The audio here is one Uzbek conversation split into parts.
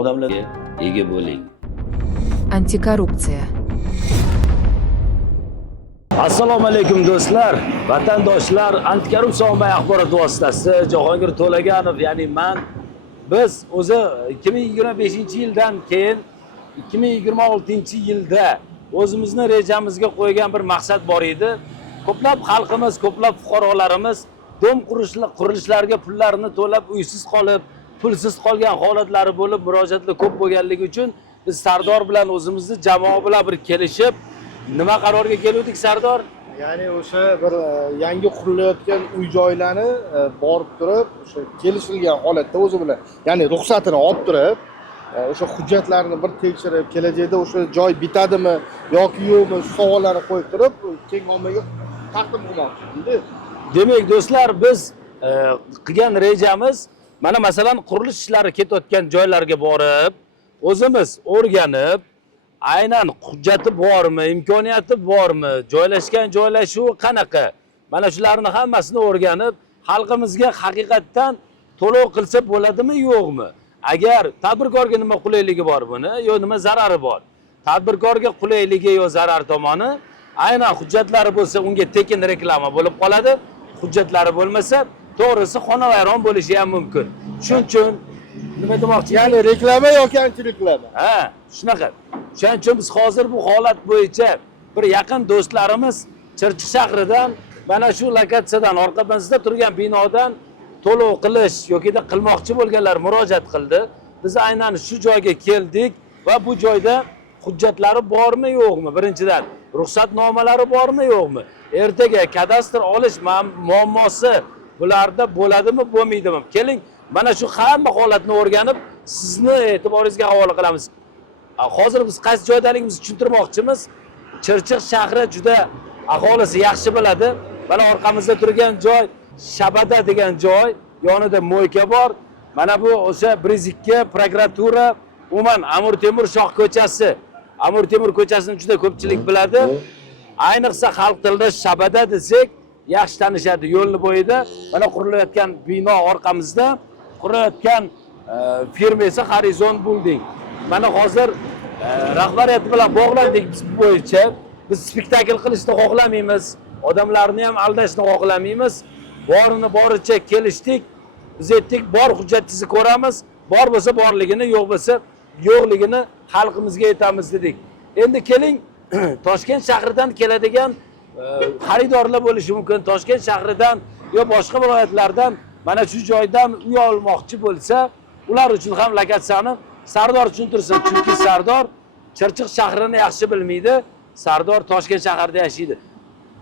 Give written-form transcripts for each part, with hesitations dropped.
odamlarga ega bo'ling. Antikorrupsiya. Assalomu alaykum do'stlar, vatandoshlar. Antikorrupsiya ommaviy axborot vositasi Jahongir To'laganov, ya'ni biz o'zi 2025-yildan keyin 2026-yilda o'zimizni rejamizga qo'ygan bir maqsad bor edi. Ko'plab xalqimiz, ko'plab fuqarolarimiz dom qurilishlarga pullarini to'lab uysiz qolib, pulsiz qolgan holatlari bo'lib, murojaatlar ko'p bo'lganligi uchun biz Sardor bilan o'zimizni jamoa bilan bir kelishib, nima qarorga keldik Sardor? Ya'ni o'sha bir yangi qurilayotgan uy-joylarni borib turib, o'sha kelishilgan holatda o'zi bilan, ya'ni ruxsatini olib turib, o'sha hujjatlarni bir tekshirib, kelajakda o'sha joy bitadimi yoki yo'qmi savollarni qo'yib turib, keng ommaga taqdim qilmoqchi. Demak, do'stlar, biz qilgan rejamiz mana masalan qurilish ishlari ketayotgan joylarga borib, o'zimiz o'rganib, aynan hujjati bormi, imkoniyati bormi, joylashgan joylashuvi qanaqa, mana shularni hammasini o'rganib, xalqimizga haqiqatdan to'lov qilsa bo'ladimi, yo'qmi? Agar tadbirkorga nima qulayligi bor buni, yo nima zarari bor? Tadbirkorga qulayligi yo zarar tomoni, aynan hujjatlari bo'lsa unga tekin reklama bo'lib qoladi. Hujjatlari bo'lmasa, to'g'risi xonavayron bo'lishi ham mumkin. Shuning uchun nima demoqchi? Ya'ni reklama yoki anti-reklama. Ha, shunaqa. Shuning uchun biz hozir bu holat bo'yicha bir yaqin do'stlarimiz Chirchiq shahridan mana shu lokatsiyadan orqamizda turgan binodan to'lov qilish yoki qilmoqchi bo'lganlar murojaat qildi. Biz aynan shu joyga keldik va bu joyda hujjatlari bormi, yo'qmi? Birinchidan, ruxsatnomalari bormi, yo'qmi? Ertaga kadastr olish muammosi bularda bo'ladimi, bo'lmaydimi? Keling, mana shu hamma holatni o'rganib, sizni e'tiboringizga havola qilamiz. Hozir biz qaysi joydaligimizni tushuntirmoqchimiz. Chirchiq shahri juda aholisi yaxshi biladi. Mana orqamizda turgan joy Shabada degan joy, yonida mo'yka bor. Mana bu o'sha Brezikka prokuratura, umuman Amir Temur Shoh ko'chasi. Amir Temur ko'chasini juda ko'pchilik biladi. Ayniqsa xalq tilida Shabada desak, yaxshi tanishadi. Yo'lni bo'yida mana qurilayotgan bino orqamizda qurilayotgan firma esa Horizon Building. Mana hozir rahbariyat bilan bog'landik biz bu bo'yicha. Biz spektakl qilishni xohlamaymiz, odamlarni ham aldashni xohlamaymiz. Borini boricha kelishdik. Biz aytdik, bor hujjatingizni ko'ramiz, bor bo'lsa borligini, yo'q bo'lsa yo'qligini xalqimizga aytamiz dedik. Endi keling, Toshkent shahridan keladigan xaridorlar bo'lishi mumkin. Toshkent shahridan yo boshqa viloyatlardan mana shu joydan uy olmoqchi bo'lsa, ular uchun ham lokatsiyani Sardor tushuntirsin. Chunki Sardor Chirchiq shahrini yaxshi bilmaydi. Sardor Toshkent shahrida yashaydi.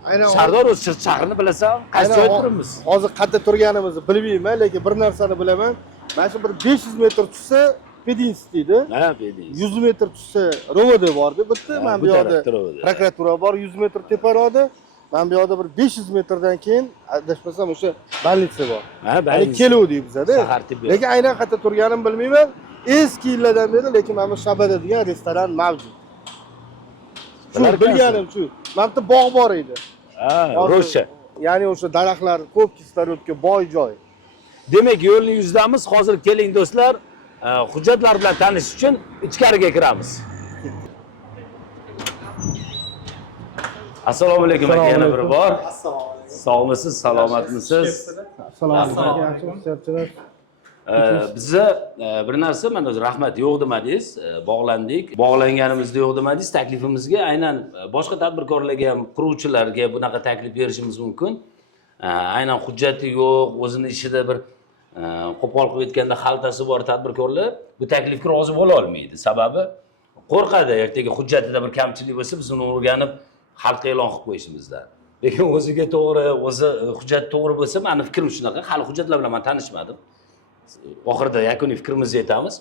Aynan Sardor o'z Chirchiq shahrini bilasan, qaysi joyda turibmiz? Hozir qayerda turganimizni bilmayman, lekin bir narsani bilaman. Mana shu bir 500 metr tushsa Pedins deydi. Ha, Pedins. 100 metr tushsa ROVD bordi. Bitta men bu yerda prokuratura bor, 100 metr teparoqda. Men bu yerda bir 500 metrdan keyin adashmasam o'sha больница bor. Ha, Ya'ni keluvdik bizada. Shahar tibbiyot. Lekin aynan qayerda turganimni bilmayman. Eski yillardan beri, lekin mana bu Shabada degan restoran mavjud. Shu bilganim shu. Mana bitta bog' bor edi. Ha, Ro'sha. Ya'ni o'sha daraxtlar ko'p kislorodga boy joy. Demak, yo'lning yuzidamiz. Hozir keling do'stlar, hujjatlar bilan tanishish uchun ichkariga kiramiz. Assalomu alaykum aka, yana bir bor. Sog'misiz, salomatmisiz? Assalomu alaykum. Bizni bir narsa, mana o'zi rahmat yo'q demadingiz, bog'landik. Bog'langanimizda yo'q demadingiz, taklifimizga aynan boshqa tadbirkorlarga ham, quruvchilarga bunaqa taklif berishimiz mumkin. Aynan hujjati yo'q, o'zini ishida bir qo'pol qilib aytganda xaltasi bor tadbirkorlar bu taklifga rozi bo'la olmaydi. Sababi qo'rqadi, ertaga hujjatida bir kamchilik bo'lsa, biz uni o'rganib xalqqa e'lon qilib qo'yishimizdan. Lekin o'ziga to'g'ri, o'zi hujjat to'g'ri bo'lsa, meni fikrim shunaqa. Hali hujjatlar bilan men tanishmadim. Oxirida yakuniy fikrimizni aytamiz.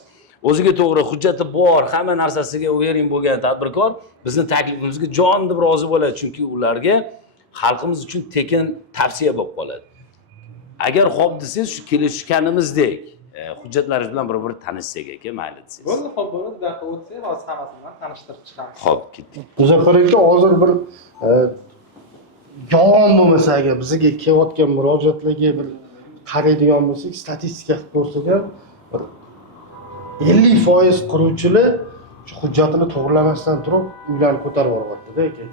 O'ziga to'g'ri hujjati bor, hamma narsasiga o'yering bo'lgan tadbirkor bizni taklifimizga jon deb rozi bo'ladi, chunki ularga xalqimiz uchun tekin tavsiya bo'lib qoladi. Agar xo'p desangiz, shu kelishganimizdek hujjatlaringiz bilan bir tanishsak aka, mayli desangiz. Bo'ldi, xo'p, bo'ladi. Daqiqa o'tsangiz, hozir hammasi bilan tanishtirib chiqamiz. Xo'p, ketdik. Muzaffar aka, hozir bir yolg'on bo'lmasa agar bizga kelayotgan murojaatlarga bir qaraydigan bo'lsak, statistika qilib ko'rsak ham 50% quruvchilar shu hujjatini to'g'rilamasdan turib uylarni ko'tarib yuboryapti-da aka.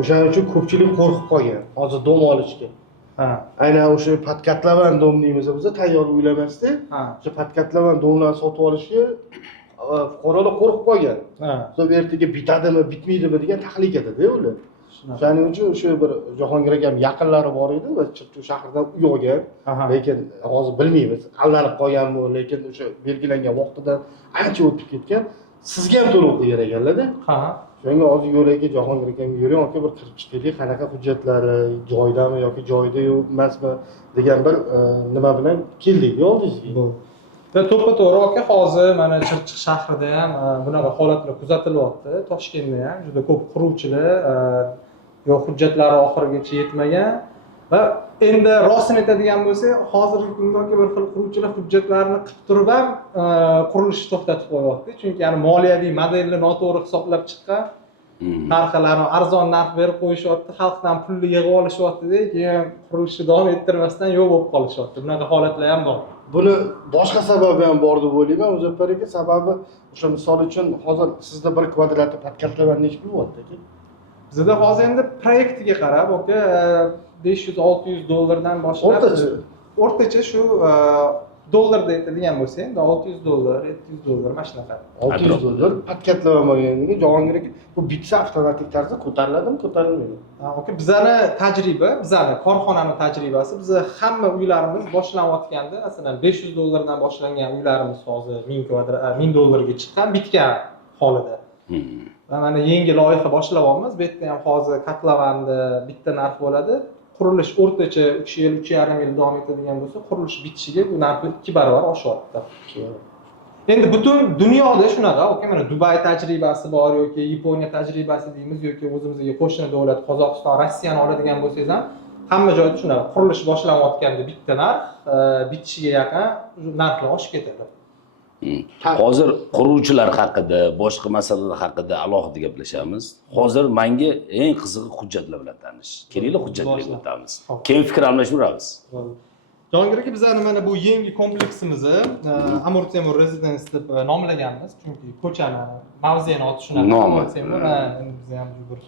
O'shaning uchun ko'pchilik qo'rqib qolgan hozir dom olishga. Ha. Aynan o'sha patkatlavan dom deymiz biz, tayyor uylar emasda. Ha. O'sha patkatlavan domlarni sotib olishga fuqarolar qo'rqib qolgan. Ha. So'ng ertaga bitadimi, bitmaydimi degan tahlikatada ular. Shuning uchun o'sha bir Jahongir akam yaqinlari bor edi va Chirchiq shahridan uy olgan. Lekin hozir bilmaymiz, allanib qolganmi, lekin o'sha belgilangan vaqtidan ancha o'tib ketgan. Sizga ham to'lov qilgan ekanlar-da. Ha. Shunga hozir yo'lga Jahongir akamga yuring, aka bir kirib chiqaylik, qanaqa hujjatlari, joydami yoki joyida emasmi degan bir nima bilan keldik oldingizga. To'ppa-to'g'ri aka, hozir mana Chirchiq shahrida ham bunaqa holatlar kuzatilyapti. Toshkentda ham juda ko'p quruvchilar yo hujjatlari oxirigacha yetmagan va endi rostini aytadigan bo'lsak, hozirgi kunda bir xil quruvchilar hujjatlarini qilib turib ham qurilishni to'xtatib qo'yapti. Chunki yani moliyaviy modelni noto'g'ri hisoblab chiqqan, narxlarni arzon narx berib qo'yishyapti, xalqdan pulni yig'ib olishyapti-da, keyin qurilishni davom ettirmasdan yo'q bo'lib qolishyapti. Bunaqa holatlar ham bor. Buni boshqa sababi ham bor deb o'ylayman. Muzaffar aka, sababi o'sha misol uchun hozir sizda 1 kvadratli patkatlavan necha bo'lyapti aka? Bizda hozir endi proyektiga qarab, aka 500-600 dollardan boshlab o'rtacha shu dollarda aytadigan bo'lsa, endi 600 dollar, 700 dollar mana shunaqa. 600 dollar patkatlavan bo'lganiga Jahongir aka, bu bitsa avtomatik tarzda ko'tariladimi, ko'tarilmaydi? Aka, bizani tajriba, bizani korxonaning tajribasi, biz hamma uylarimiz boshlanayotganda, masalan 500 dollardan boshlangan uylarimiz hozir 1000 dollarga chiqqan bitgan holida. Va mana yangi loyiha boshlayapmiz. Bu yerda ham hozir katlavanda bitta narx bo'ladi. Qurilish o'rtacha 3 yil, 3,5 yil davom etadigan bo'lsa, qurilish bitishiga bu narx 2 barobar oshyapti. Endi butun dunyoda shunaqa, aka, mana Dubay tajribasi bor yoki Yaponiya tajribasi deymiz yoki o'zimizga qo'shni davlat Qozog'iston, Rossiyani oladigan bo'lsangiz ham hamma joyda shunaqa. Qurilish boshlanayotganda bitta narx, bitishiga yaqin narxlar oshib ketadi. Hozir quruvchilar haqida, boshqa masalalar haqida alohida gaplashamiz. Hozir menga eng qizig'i hujjatlar bilan tanish. Kelinglar hujjatlarga o'tamiz. Keyin fikr almashamiz. Jahongir aka, bizani mana bu yangi kompleksimizni Amur Temur Residence deb nomlaganmiz. Chunki ko'chani mavzeni oti shunaqa. Amur Temur, endi biz ham bir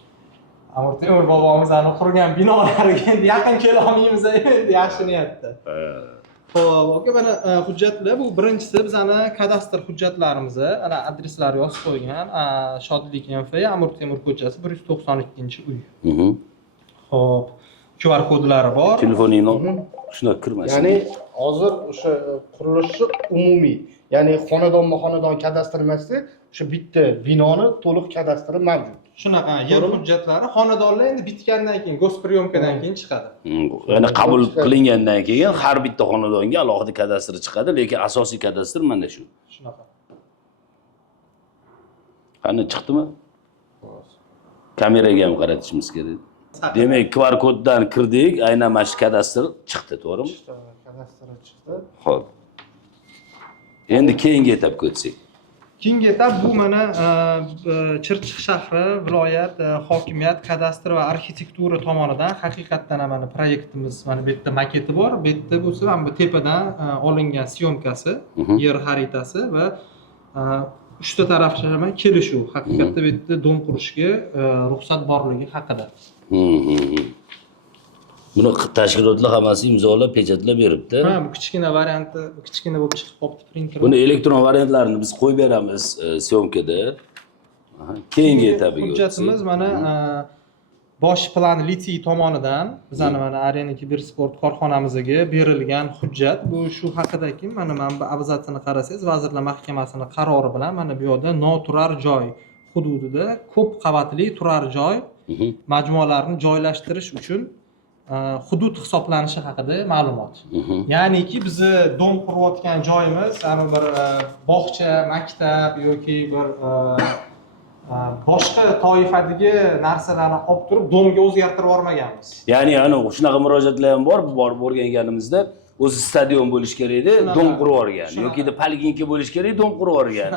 Amur Temur bobomizni qurgan binolariga yaqin kela olmaymiz endi yaxshi niyatda. Xo'p, aka, mana hujjatlar bu birinchisi bizani kadastr hujjatlarimiz, ana adreslari yozib qo'ygan. Shodlik MF, Amur Temur ko'chasi 192-uy. Xo'p, QR kodlari bor. Telefoningni shunaqa kirmasin. Ya'ni hozir o'sha qurilishni umumiy, ya'ni xonadon kadastr emasda, o'sha bitta binoni to'liq kadastri mavjud. Shunaqa yer hujjatlari xonadonlar endi bitgandan keyin, go'spriyomkadan keyin chiqadi. Ya'ni qabul qilingandan keyin har bitta xonadonga alohida kadastr chiqadi, lekin asosiy kadastr mana shu. Shunaqa. Qani chiqdimi? Kameraga ham qaratishimiz kerak. Demak, QR koddan kirdik, aynan mana shu kadastr chiqdi, to'g'rimi? Kadastr chiqdi. Xo'p. Endi keyingi etapga o'tsak. Keyingi etap bu mana Chirchiq shahri, viloyat, hokimiyat, kadastr va arxitektura tomonidan haqiqatdan ham mana proyektimiz, mana bu yerda maketi bor, bu yerda bo'lsa ham bu tepadan olingan syomkasi, yer xaritasi va uchta taraflama kelishuv, haqiqatda bu yerda dom qurishga ruxsat borligi haqida. Buni tashkilotlar hammasi imzolab, pechatlab beribdi. Ha, bu kichkina varianti, bu kichkina bo'lib chiqib qolibdi printer. Buni elektron variantlarini biz qo'yib beramiz syomkada. Keyingi etapiga o'tsak. Hujjatimiz mana bosh plan litsey tomonidan bizani mana Arena Kibersport korxonamizga berilgan hujjat. Bu shu haqidaki, mana bu abzatini qarasangiz, Vazirlar Mahkamasining qarori bilan mana bu yerda noturar joy hududida ko'p qavatli turar joy majmualarini joylashtirish uchun hudud hisoblanishi haqida ma'lumot. Ya'niki bizni dom qurayotgan joyimiz, ana bir bog'cha, maktab yoki bir boshqa toifadagi narsalarni olib turib domga o'zgartirib yubormaganmiz. Ya'ni ana shunaqa murojaatlar ham bor, borib o'rganganimizda o'zi stadion bo'lish kerak edi, dom qurib yuborgan. Yoki poliklinika bo'lish kerak, dom qurib yuborgan.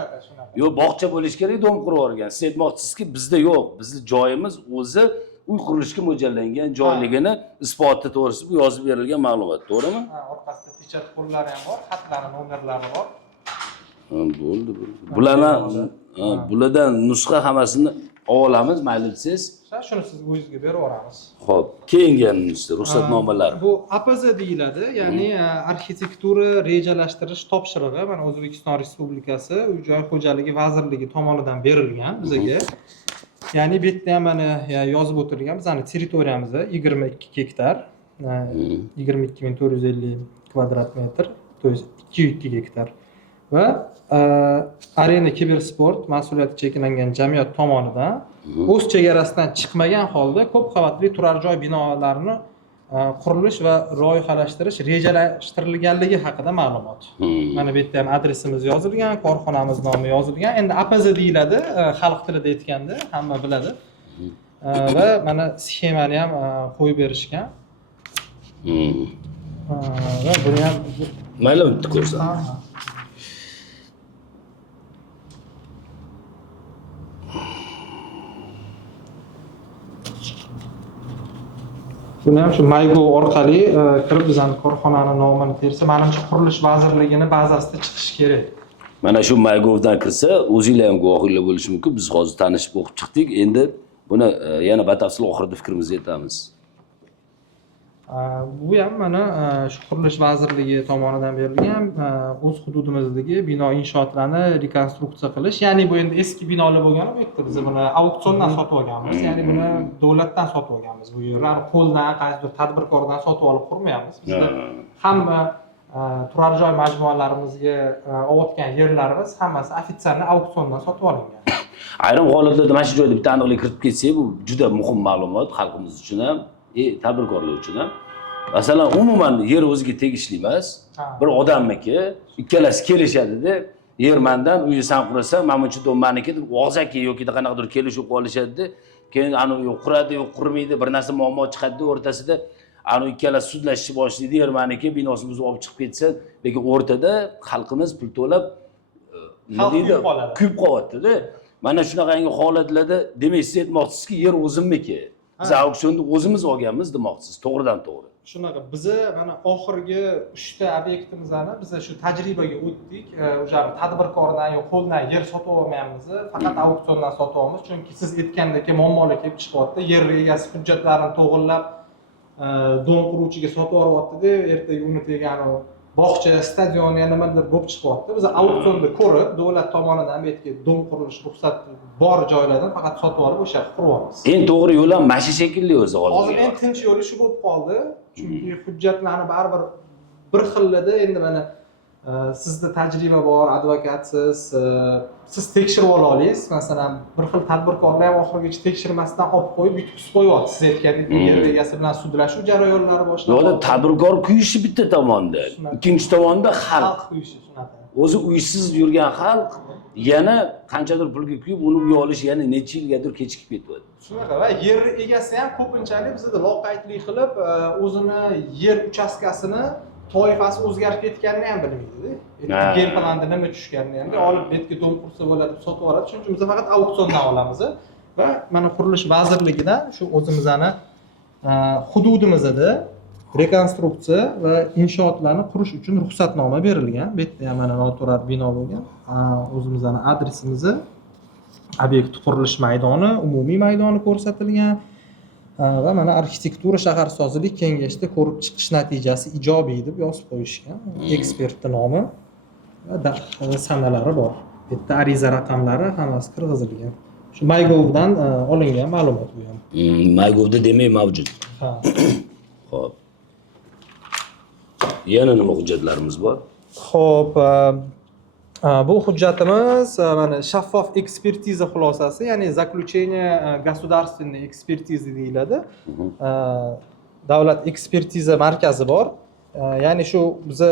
Yo, bog'cha bo'lish kerak, dom qurib yuborgan. Siz aytmoqchisizki, bizda yo'q. Bizning joyimiz o'zi uy qurishga mo'ljallangan joyligini isboti to'g'risida bu yozib berilgan ma'lumot, to'g'rimi? Ha, orqasida pechat qo'llari ham bor, xatlari, nomerlari bor. Bo'ldi. Bulardan nusxa hammasini olamiz, mayli desangiz. Shuni siz o'zingizga berib yuboramiz. Xo'p, keyingi ruxsatnomalar. Bu APZ deyiladi, ya'ni arxitektura rejalashtirish topshirig'i mana O'zbekiston Respublikasi Uy-joy xo'jaligi vazirligi tomonidan berilgan bizga. Ya'ni bu yerda ham mana yozib o'tilgan bizning territoriyamiz 22 gektar, 22450 kvadrat metr, to есть 202 gektar va Arena Kibersport mas'uliyati cheklangan jamiyat tomonidan o'z chegarasidan chiqmagan holda ko'p qavatli turar joy binolarini qurilish va loyihalashtirish rejalashtirilganligi haqida ma'lumot. Mana bu yerda ham adresimiz yozilgan, korxonamiz nomi yozilgan. Endi APZ deyiladi, xalq tilida aytganda hamma biladi. Va mana sxemani ham qo'yib berishgan. Va buni ham Mayli bitta ko'rsat. Buni ham shu MyGov orqali kirib bizning korxonani nomini tersa, menimcha Qurilish vazirligini bazasida chiqish kerak. Mana shu MyGovdan kirsa, o'zingizlar ham guvohinglar bo'lishi mumkin. Biz hozir tanishib o'qib chiqdik. Endi buni yana batafsil oxirida fikrimizni aytamiz. Bu ham mana shu Qurilish vazirligi tomonidan berilgan o'z hududimizdagi bino inshootlarini rekonstruksiya qilish, ya'ni bu endi eski binolar bo'lgani bu yerda biz buni auksiondan sotib olganmiz, ya'ni buni davlatdan sotib olganmiz. Bu yerlar qo'ldan qaysidir tadbirkordan sotib olib qurmayapmiz. Bizda hamma turar joy majmualarimizga olayotgan yerlarimiz hammasi ofitsial auksiondan sotib olingan. Ayrim holatlarda mana shu joyda bitta aniqlik kiritib ketsak, bu juda muhim ma'lumot xalqimiz uchun ham, tadbirkorlar uchun ham. Masalan, umuman yer o'ziga tegishli emas. Bir odamniki, ikkalasi kelishadi-da, yer mendan, uyni sen qurasan, men buncha dom meniki deb og'zaki yoki qanaqadir kelishib qolishadi-da. Keyin ani yo'q quradi, yo'q qurmaydi, bir narsa muammo chiqadi o'rtasida. Ani ikkalasi sudlashishni boshlaydi, yer meniki, binosini buzib olib chiqib ketsa, lekin o'rtada xalqimiz pul to'lab nima deydi? Kuyib qolyapti-da. Mana shunaqangi holatlarda demak siz aytmoqchisizki, yer o'zimniki. Biz auksionda o'zimiz olganmiz demoqchisiz, to'g'ridan to'g'ri. Shunaqa, biz mana oxirgi 3 ta obyektimizni biz shu tajribaga o'tdik. O'sha tadbirkordan yo qo'ldan yer sotib olmayapmiz, faqat auksiondan sotib olamiz. Chunki siz aytgandek mo'mmolar kelib chiqyapti. Yer egasi hujjatlarini to'g'irlab dom quruvchiga sotib yuboryapti-da, ertaga uni tegani bog'cha, stadion yana nimadir bo'lib chiqyapti. Biz auksionda ko'rib, davlat tomonidan bu yerga dom qurilish ruxsati bor joylardan faqat sotib olib o'sha quryapmiz. Eng to'g'ri yo'l ham mana shu shekilli o'zi hozir. Hozir eng tinch yo'li shu bo'lib qoldi. Chunki hujjatlarni baribir bir xillada endi mana sizda tajriba bor, advokatsiz, siz tekshirib ola olasiz. Masalan, bir xil tadbirkorlar ham oxirigacha tekshirmasdan olib qo'yib, yutib qo'yapti. Siz aytgandek, yer egasi bilan sudlashuv jarayonlari boshlanadi. Yo'qda tadbirkor kuyishi bitta tomonda, ikkinchi tomonda xalq kuyishi shunaqa. O'zi uysiz yurgan xalq yana qanchadir pulga kuyib, uni uy olish yana necha yilgadir kechikib ketyapti. Shunaqa va yer egasi ham ko'pinchalik bizda loqaydlik qilib, o'zini yer uchastkasini toifasi o'zgarib ketganini ham bilmaydi-da. Gen planda nima tushganini ham olib betga dom qursa bo'ladi deb sotib oladi. Shuning uchun biz faqat auksiondan olamiz va mana Qurilish vazirligidan shu o'zimizning hududimizda rekonstruksiya va inshootlarni qurish uchun ruxsatnoma berilgan. Bu yerda ham mana noturar bino bo'lgan. O'zimizning adresimizni, obyekt qurilish maydoni, umumiy maydoni ko'rsatilgan. Va mana arxitektura shaharsozlik kengashida ko'rib chiqish natijasi ijobiy deb yozib qo'yishgan. Ekspertning nomi va sanalari bor. Bu yerda ariza raqamlari hammasi kirgizilgan. Shu MyGovdan olingan ma'lumot bu ham. MyGovda demak mavjud. Ha. Xo'p. Yana nima hujjatlarimiz bor? Xo'p, bu hujjatimiz mana shaffof ekspertiza xulosasi, ya'ni zaключение государственной ekspertiza deyiladi. Davlat ekspertiza markazi bor. Ya'ni shu biza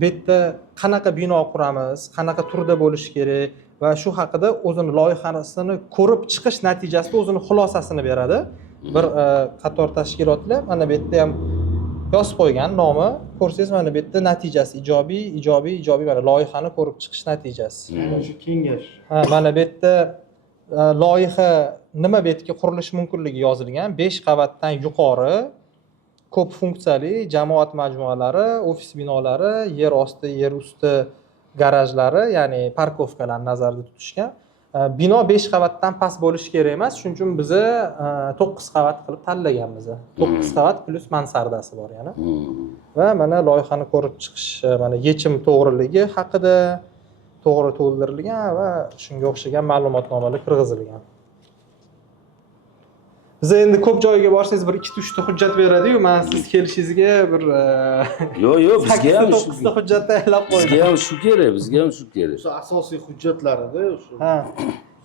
bu yerda qanaqa bino quramiz, qanaqa turda bo'lishi kerak va shu haqida o'zini loyihasini ko'rib chiqish natijasida o'zini xulosasini beradi. Bir qator tashkilotlar mana bu yerda ham yozib qo'ygan nomi, ko'rsangiz mana bu yerda natijasi ijobiy mana loyihani ko'rib chiqish natijasi. Mana shu kengash. Mana bu yerda loyiha nima bu yerga qurilish mumkinligi yozilgan. 5 qavatdan yuqori ko'p funksiyali jamoat majmualari, ofis binolari, yer osti, yer usti garajlari, ya'ni parkovkalarni nazarda tutishgan. Bino 5 qavatdan past bo'lishi kerak emas, shuning uchun biz 9 qavat qilib tanlaganmiz. 9 qavat plus mansardasi bor yana. Va mana loyihani ko'rib chiqish, mana yechim to'g'riligi haqida to'g'ri to'ldirilgan va shunga o'xshagan ma'lumotnomalar kirgizilgan. Biz endi ko'p joyga borsangiz bir 2-3 ta hujjat beradi-yu, men siz kelishingizga bir Yo'q, bizga ham 9 ta hujjat tayyorlab qo'ydim. Bizga ham shu kerak, bizga ham shu kerak. O'sha asosiy hujjatlarida o'sha Ha.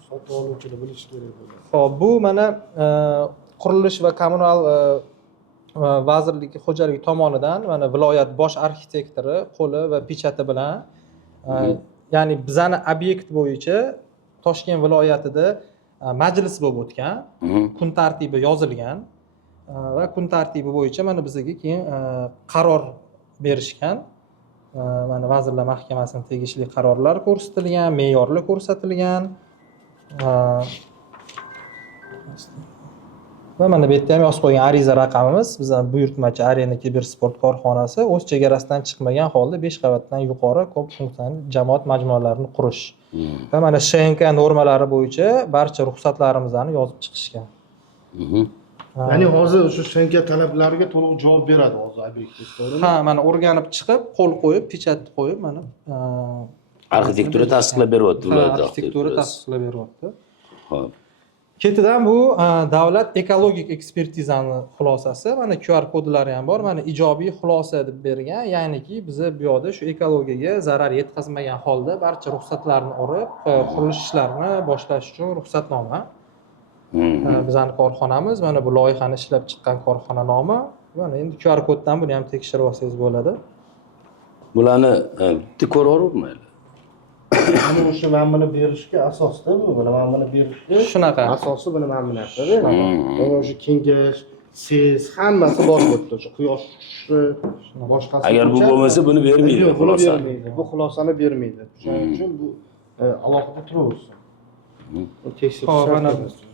sotib oluvchilar bilish kerak bo'ladi. Xo'p, bu mana qurilish va kommunal vazirligi xo'jaligi tomonidan mana viloyat bosh arxitektori qo'li va pechati bilan ya'ni bizani obyekt bo'yicha Toshkent viloyatida majlis bo'lib o'tgan, kun tartibi yozilgan va kun tartibi bo'yicha mana bizga keyin qaror berishgan. Mana Vazirlar Mahkamasining tegishli qarorlari ko'rsatilgan, me'yorlar ko'rsatilgan. Va mana bu yerda ham yozib qo'ygan ariza raqamimiz, bizning buyurtmachi Arena Kibersport korxonasi o'z chegarasidan chiqmagan holda 5 qavatdan yuqori ko'p funksiyali jamoat majmualarini qurish. Va mana SHNK normalari bo'yicha barcha ruxsatlarimizni yozib chiqishgan. Ya'ni hozir o'sha SHNK talablariga to'liq javob beradi hozir obyektingiz, to'g'rimi? Ha, mana o'rganib chiqib, qo'l qo'yib, pechatni qo'yib, mana Arxitektura tasdiqlab beryapti ularda. arxitektura tasdiqlab beryapti. Xo'p. Ketidan bu davlat ekologik ekspertizani xulosasi, mana QR kodlari ham bor. Mana ijobiy xulosa deb bergan, ya'niki biz bu yoqda shu ekologiyaga zarar yetkazmagan holda barcha ruxsatlarni olib, qurilish ishlarini boshlash uchun ruxsatnoma. Bizning korxonamiz mana bu loyihani ishlab chiqqan korxona nomi. Mana endi QR koddan buni ham tekshirib olsangiz bo'ladi. Bularni bitta ko'ravermaydi. Mana o'sha mana buni berishga asosda bu, mana buni berishga Shunaqa. asosi mana bu narsa-da. Mana o'sha kengash, ses hammasi bor bu yerda. O'sha quyosh tushishi, boshqasi. Agar bu bo'lmasa buni bermaydi, Yo'q, buni xulosa. bermaydi. Bu xulosani bermaydi. Shuning uchun bu alohida turaversin. Xo'p, mana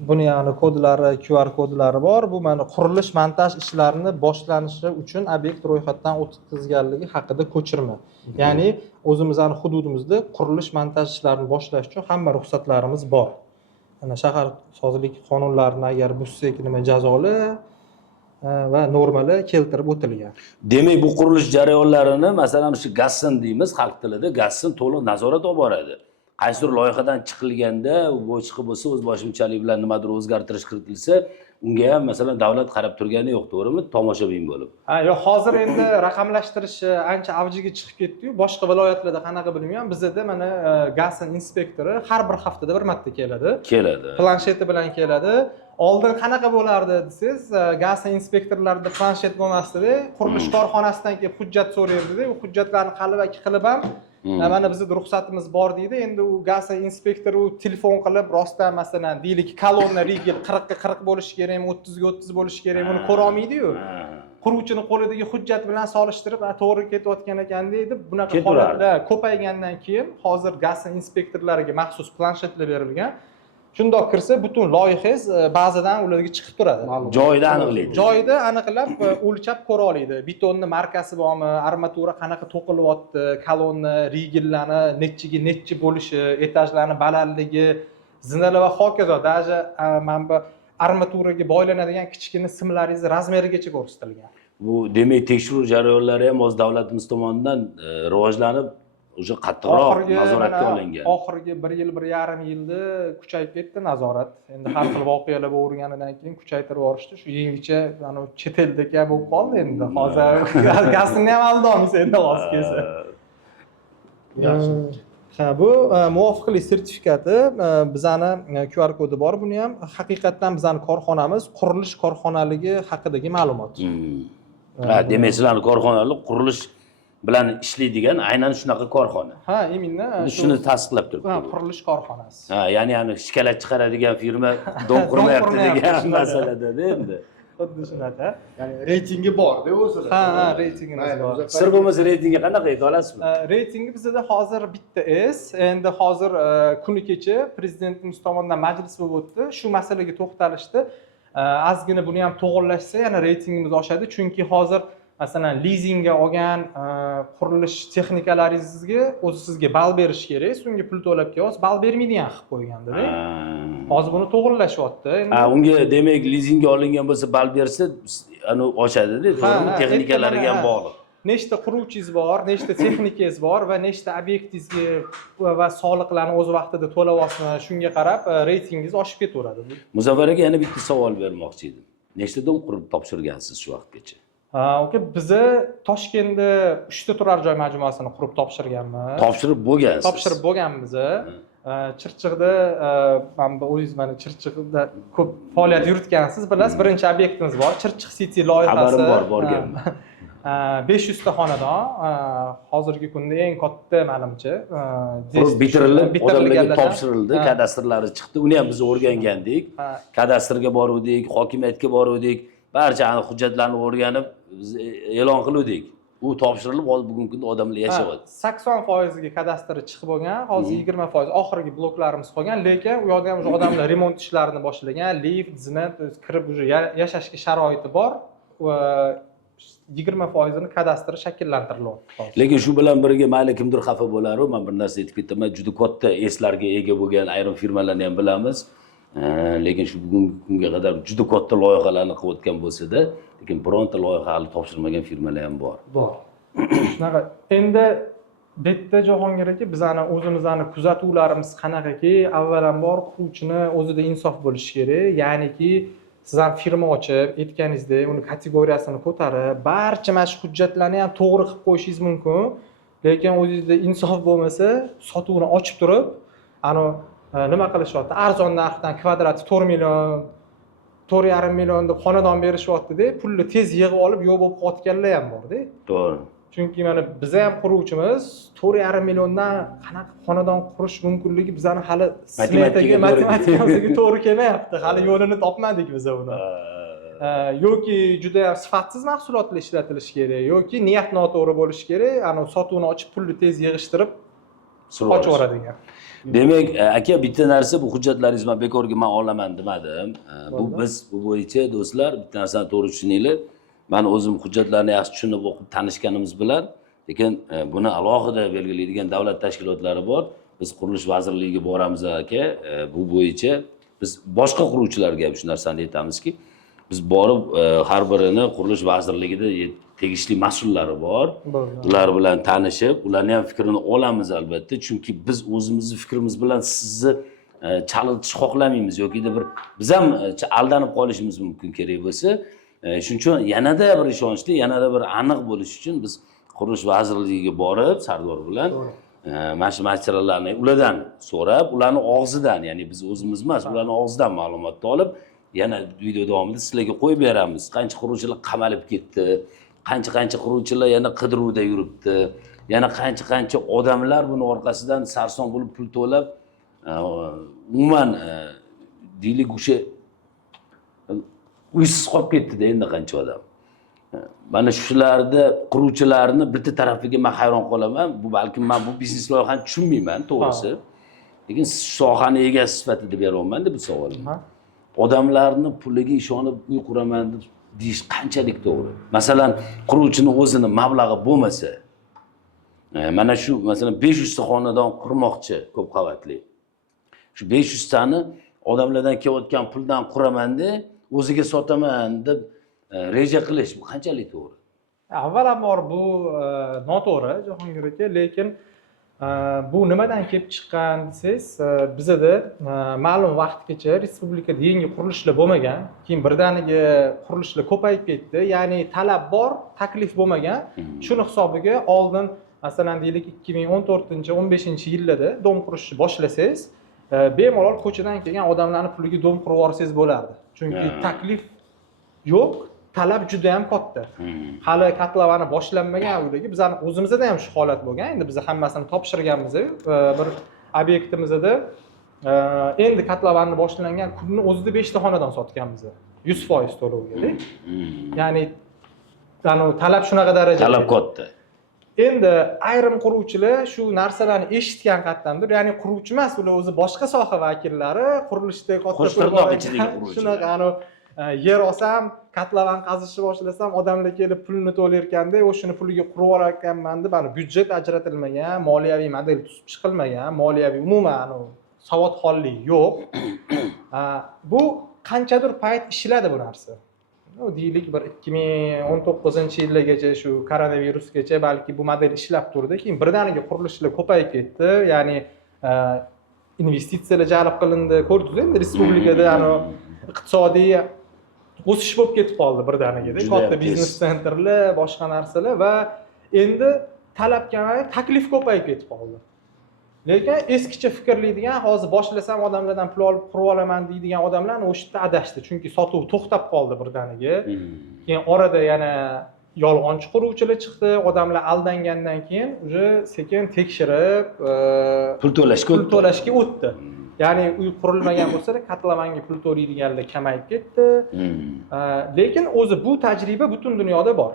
buni ya'ni kodlari, QR kodlari bor. Bu mana qurilish montaj ishlarini boshlanishi uchun obyekt ro'yxatdan o'tkazilganligi haqida ko'chirma. Ya'ni o'zimizning hududimizda qurilish montaj ishlarini boshlash uchun hamma ruxsatlarimiz bor. Mana shahar sozlik qonunlarini agar buzsak nima jazolar va normalar keltirib o'tilgan. Demak, bu qurilish jarayonlarini, masalan, shu gassin deymiz xalq tilida, gassin to'liq nazorat olib boradi. Qaysidir loyihadan chiqilganda, bo'chiqi bo'lsa, o'z boshimchalik bilan nimadir o'zgartirish kiritilsa, unga ham masalan davlat qarab turgani yo'q, to'g'rimi? Tomoshabin bo'lib. Ha, yo'q, hozir endi raqamlashtirish ancha avjiga chiqib ketdi-yu. Boshqa viloyatlarda qanaqa bilmayman, bizda mana gassin inspektori har bir haftada bir marta keladi. Plansheti bilan keladi. Oldin qanaqa bo'lardi desangiz, gassin inspektorlarida planshet bo'lmasdi-da, qurilish korxonasidan kelib hujjat so'raydi-da, u hujjatlarni qalbaki qilib ham mana bizda ruxsatimiz bor deydi. Endi u gassin inspektori u telefon qilib, rostdan masalan, deylik, kolonna rigel 40 ga 40 bo'lishi kerakmi, 30 ga 30 bo'lishi kerakmi, uni ko'ra olmaydi-yu. Quruvchini qo'lidagi hujjat bilan solishtirib, to'g'ri ketayotgan ekan deydi. Bunaqa holatlar ko'paygandan keyin hozir gassin inspektorlariga maxsus planshetlar berilgan. Shundoq kirsa, butun loyihangiz ba'zidan ularga chiqib turadi. Joyida aniqlaydi. Joyida aniqlab o'lchab ko'ra oladi. Betonni markasi bormi, armatura qanaqa to'qilyapti, kolonna, rigellarni nechiga nechi bo'lishi, etajlarning balandligi, zinalar va hokazo. Даже mana bu armaturaga boylanadigan kichkina simlaringiz razmerigacha ko'rsatilgan. Bu demak, tekshiruv jarayonlari ham o'z davlatimiz tomonidan rivojlanib, o'sha qattiqroq nazoratga olingan. Oxirgi 1 yil, 1,5 yilda kuchayib ketdi nazorat. Endi har xil voqealar bo'lganidan keyin kuchaytirib yuborishdi. Shu yangicha ana chet eldagi bo'lib qoldi endi. Hozir gasni ham aldolmaysiz endi voz kelsa. Ha, bu muvofiqlik sertifikati, bizning QR kodi bor, buni ham haqiqatan bizning korxonamiz qurilish korxonaligi haqidagi ma'lumot. Ha, demak, sizlarning korxonalar qurilish bilan ishlaydigan aynan shunaqa korxona. Ha, iminna shuni tasdiqlab turibdi. Ha, qurilish korxonasi. Ha, ya'ni ani shikalat chiqaradigan firma don qurmayapti degan masalada endi. Xuddi shunaqa. Ya'ni reytingi bor-da o'zida. Ha, reytingimiz bor. Sir bo'lmasa reytingga qanaqa ayta olasizmi? Reytingi bizda hozir bitta S. Endi hozir kuni kecha prezidentimiz tomonidan majlis bo'lib o'tdi. Shu masalaga to'xtalishdi. Ozgina buni ham to'g'irlashsa, yana reytingimiz oshadi, chunki hozir masalan lizingga olgan qurilish texnikalaringizga o'zi sizga ball berish kerak, so'nggi pul to'lab kelasiz, ball bermaydigan qilib qo'yganda-da. Hozir buni to'g'rilashyapti. Endi unga demak lizingga olingan bo'lsa bal bersa, ani oshadi-da, to'g'rimi? Texnikalariga ham bog'liq. Nechta quruvchingiz bor, nechta texnikangiz bor va nechta obyektingizga va soliqlarni o'z vaqtida to'layapsizmi, shunga qarab reytingingiz oshib ketaveradi. Muzaffar aka, yana bitta savol bermoqchi edim. Nechta dom qurib topshirgansiz shu vaqtgacha? Oka, biza Toshkentda 3 ta turar joy majmuasini qurib topshirganmiz. Topshirib bo'lgansiz. Topshirib bo'lganmiz. Chirchiqda mana bu o'zingiz mana Chirchiqda ko'p faoliyat yuritgansiz, bilasiz, birinchi obyektimiz bor, Chirchiq City loyihasi. Xabarim bor, borganman. 500 ta xonadon, hozirgi kunda eng katta menimcha bitirilib, odamlarga topshirildi, kadastrlari chiqdi. Uni ham biz o'rgangandik. Kadastrga boruvdik, hokimiyatga boruvdik, barcha hujjatlarni o'rganib biz e'lon qiluvdik. U topshirilib, hozir bugungi kunda odamlar yashayapti. 80% ga kadastri chiqib bo'lgan, hozir 20% oxirgi bloklarimiz qolgan, lekin u yerda ham odamlar remont ishlarini boshlagan, lift, zinet, kirib yashashga sharoiti bor va 20%ni kadastri shakllantirilyapti. Lekin shu bilan birga mayli kimdir xafa bo'lar-u, men bir narsa aytib ketaman, juda katta eslarga ega bo'lgan ayrim firmalarni ham bilamiz. Lekin shu bugungi kunga qadar juda katta loyihalarni qilayotgan bo'lsa-da, lekin bironta loyiha hali topshirmagan firmalar ham bor. Bor. Shunaqa. Endi bu yerda Jahongir aka, bizani o'zimizning kuzatuvlarimiz qanaqaki, avvalambor quruvchini o'zida insof bo'lishi kerak, ya'niki siz ham firma ochib, aytganingizdek, uni kategoriyasini ko'tarib, barcha mana shu hujjatlarni ham to'g'ri qilib qo'yishingiz mumkin. Lekin o'zingizda insof bo'lmasa, sotuvni ochib turib, nima qilishyapti? Arzon narxdan kvadrati 4 million, 4,5 million deb xonadon berishyapti-da, pulni tez yig'ib olib, yo'q bo'lib qotganlar ham bor-da. To'g'ri. Chunki mana biz ham quruvchimiz 4,5 milliondan qanaqa xonadon qurish mumkinligi bizani hali matematikasiga to'g'ri kelmayapti. Hali yo'lini topmadik biz uni. Yoki juda ham sifatsiz mahsulotlar ishlatilishi kerak, yoki niyat noto'g'ri bo'lishi kerak, sotuvni ochib pulni tez yig'ishtirib qochib yuboradigan. Demak, aka, bitta narsa, bu hujjatlaringiz men bekorga men olaman demadim. Bu biz bu bo'yicha do'stlar, bitta narsani to'g'ri tushuninglar. Men o'zim hujjatlarni yaxshi tushunib o'qib tanishganimiz bilan, lekin buni alohida belgilaydigan davlat tashkilotlari bor. Biz qurilish vazirligiga boramiz aka, bu bo'yicha biz boshqa quruvchilarga ham shu narsani aytamizki, biz borib har birini qurilish vazirligida tegishli mas'ullari bor. Ular bilan tanishib, ularning ham fikrini olamiz albatta, chunki biz o'zimizning fikrimiz bilan sizni chalg'itish xohlamaymiz yoki biz ham aldanib qolishimiz mumkin kerak bo'lsa, shuning uchun yanada bir ishonchli, yanada bir aniq bo'lish uchun biz qurilish vazirligiga borib, Sardor bilan mana shu materiallarni ulardan so'rab, ularning og'zidan, ya'ni biz o'zimiz emas, ularning og'zidan ma'lumotni olib, yana video davomida sizlarga qo'yib beramiz. Qancha quruvchilar qamalib ketdi, qancha quruvchilar yana qidiruvda yuribdi, yana qancha odamlar buni orqasidan sarson bo'lib pul to'lab, umuman deylik o'sha uysiz qolib ketdi-da endi qancha odam. Mana shularda quruvchilarni bitta tarafiga men hayron qolaman. Bu balkim men bu biznes loyihani tushunmayman, to'g'risi. Lekin siz sohani egasi sifatida beryapman-da bu savolni. Odamlarni puliga ishonib uy quraman deb deyish qanchalik to'g'ri? Masalan, quruvchini o'zini mablag'i bo'lmasa, mana shu masalan 500 ta xonadon qurmoqchi ko'p qavatli. Shu 500 tani odamlardan kelayotgan puldan quraman-da, o'ziga sotaman deb reja qilish bu qanchalik to'g'ri? Avvalambor bu noto'g'ri, Jahongir aka, lekin bu nimadan kelib chiqqan desangiz, bizda ma'lum vaqtgacha respublikada yangi qurilishlar bo'lmagan, keyin birdaniga qurilishlar ko'payib ketdi, ya'ni talab bor, taklif bo'lmagan. Shuni hisobiga oldin masalan deylik 2014-15-yillarda dom qurishni boshlasangiz, bemalol ko'chadan kelgan odamlarning puliga dom qurib yuborsangiz bo'lardi. Chunki taklif yo'q, talab juda ham katta. Hali katlavani boshlanmagan uydagi bizning o'zimizda ham shu holat bo'lgan. Endi biz hammasini topshirganmiz, bir obyektimizda endi katlavanni boshlangan kunni o'zida 5 ta xonadon sotganmiz. 100% to'lovga. Ya'ni talab shunaqa darajada. Talab katta. Endi ayrim quruvchilar shu narsalarni eshitgan qatdandir, ya'ni quruvchi emas, ular o'zi boshqa soha vakillari, qurilishda katta qo'shtirnoq ichidagi quruvchilar. Shunaqa yer olsam, kotlovan qazishni boshlasam, odamlar kelib pulni to'layotganda, o'shani puliga qurib olayotganman deb, ana byudjet ajratilmagan, moliyaviy model tuzib chiqilmagan, moliyaviy umuman savodxonlik yo'q. Bu qanchadir payt ishladi bu narsa. Deylik bir 2019-yilgacha shu koronavirusgacha balki bu model ishlab turdi. Keyin birdaniga qurilishlar ko'payib ketdi. Ya'ni investitsiyalar jalb qilindi. Ko'rdingiz endi respublikada iqtisodiy o'sish bo'lib ketib qoldi birdaniga. Katta biznes sentrlar, boshqa narsalar va endi talab kamayib, taklif ko'payib ketib qoldi. Lekin eskicha fikrlaydigan, hozir boshlasam odamlardan pul olib qurib olaman deydigan odamlar o'sha yerda adashdi. Chunki sotuv to'xtab qoldi birdaniga. Keyin orada yana yolg'onchi quruvchilar chiqdi, odamlar aldangandan keyin uje sekin tekshirib, pul to'lashga o'tdi. Ya'ni uy qurilmagan bo'lsa, kotlovanga pul to'laydiganlar kamayib ketdi. Lekin o'zi bu tajriba butun dunyoda bor.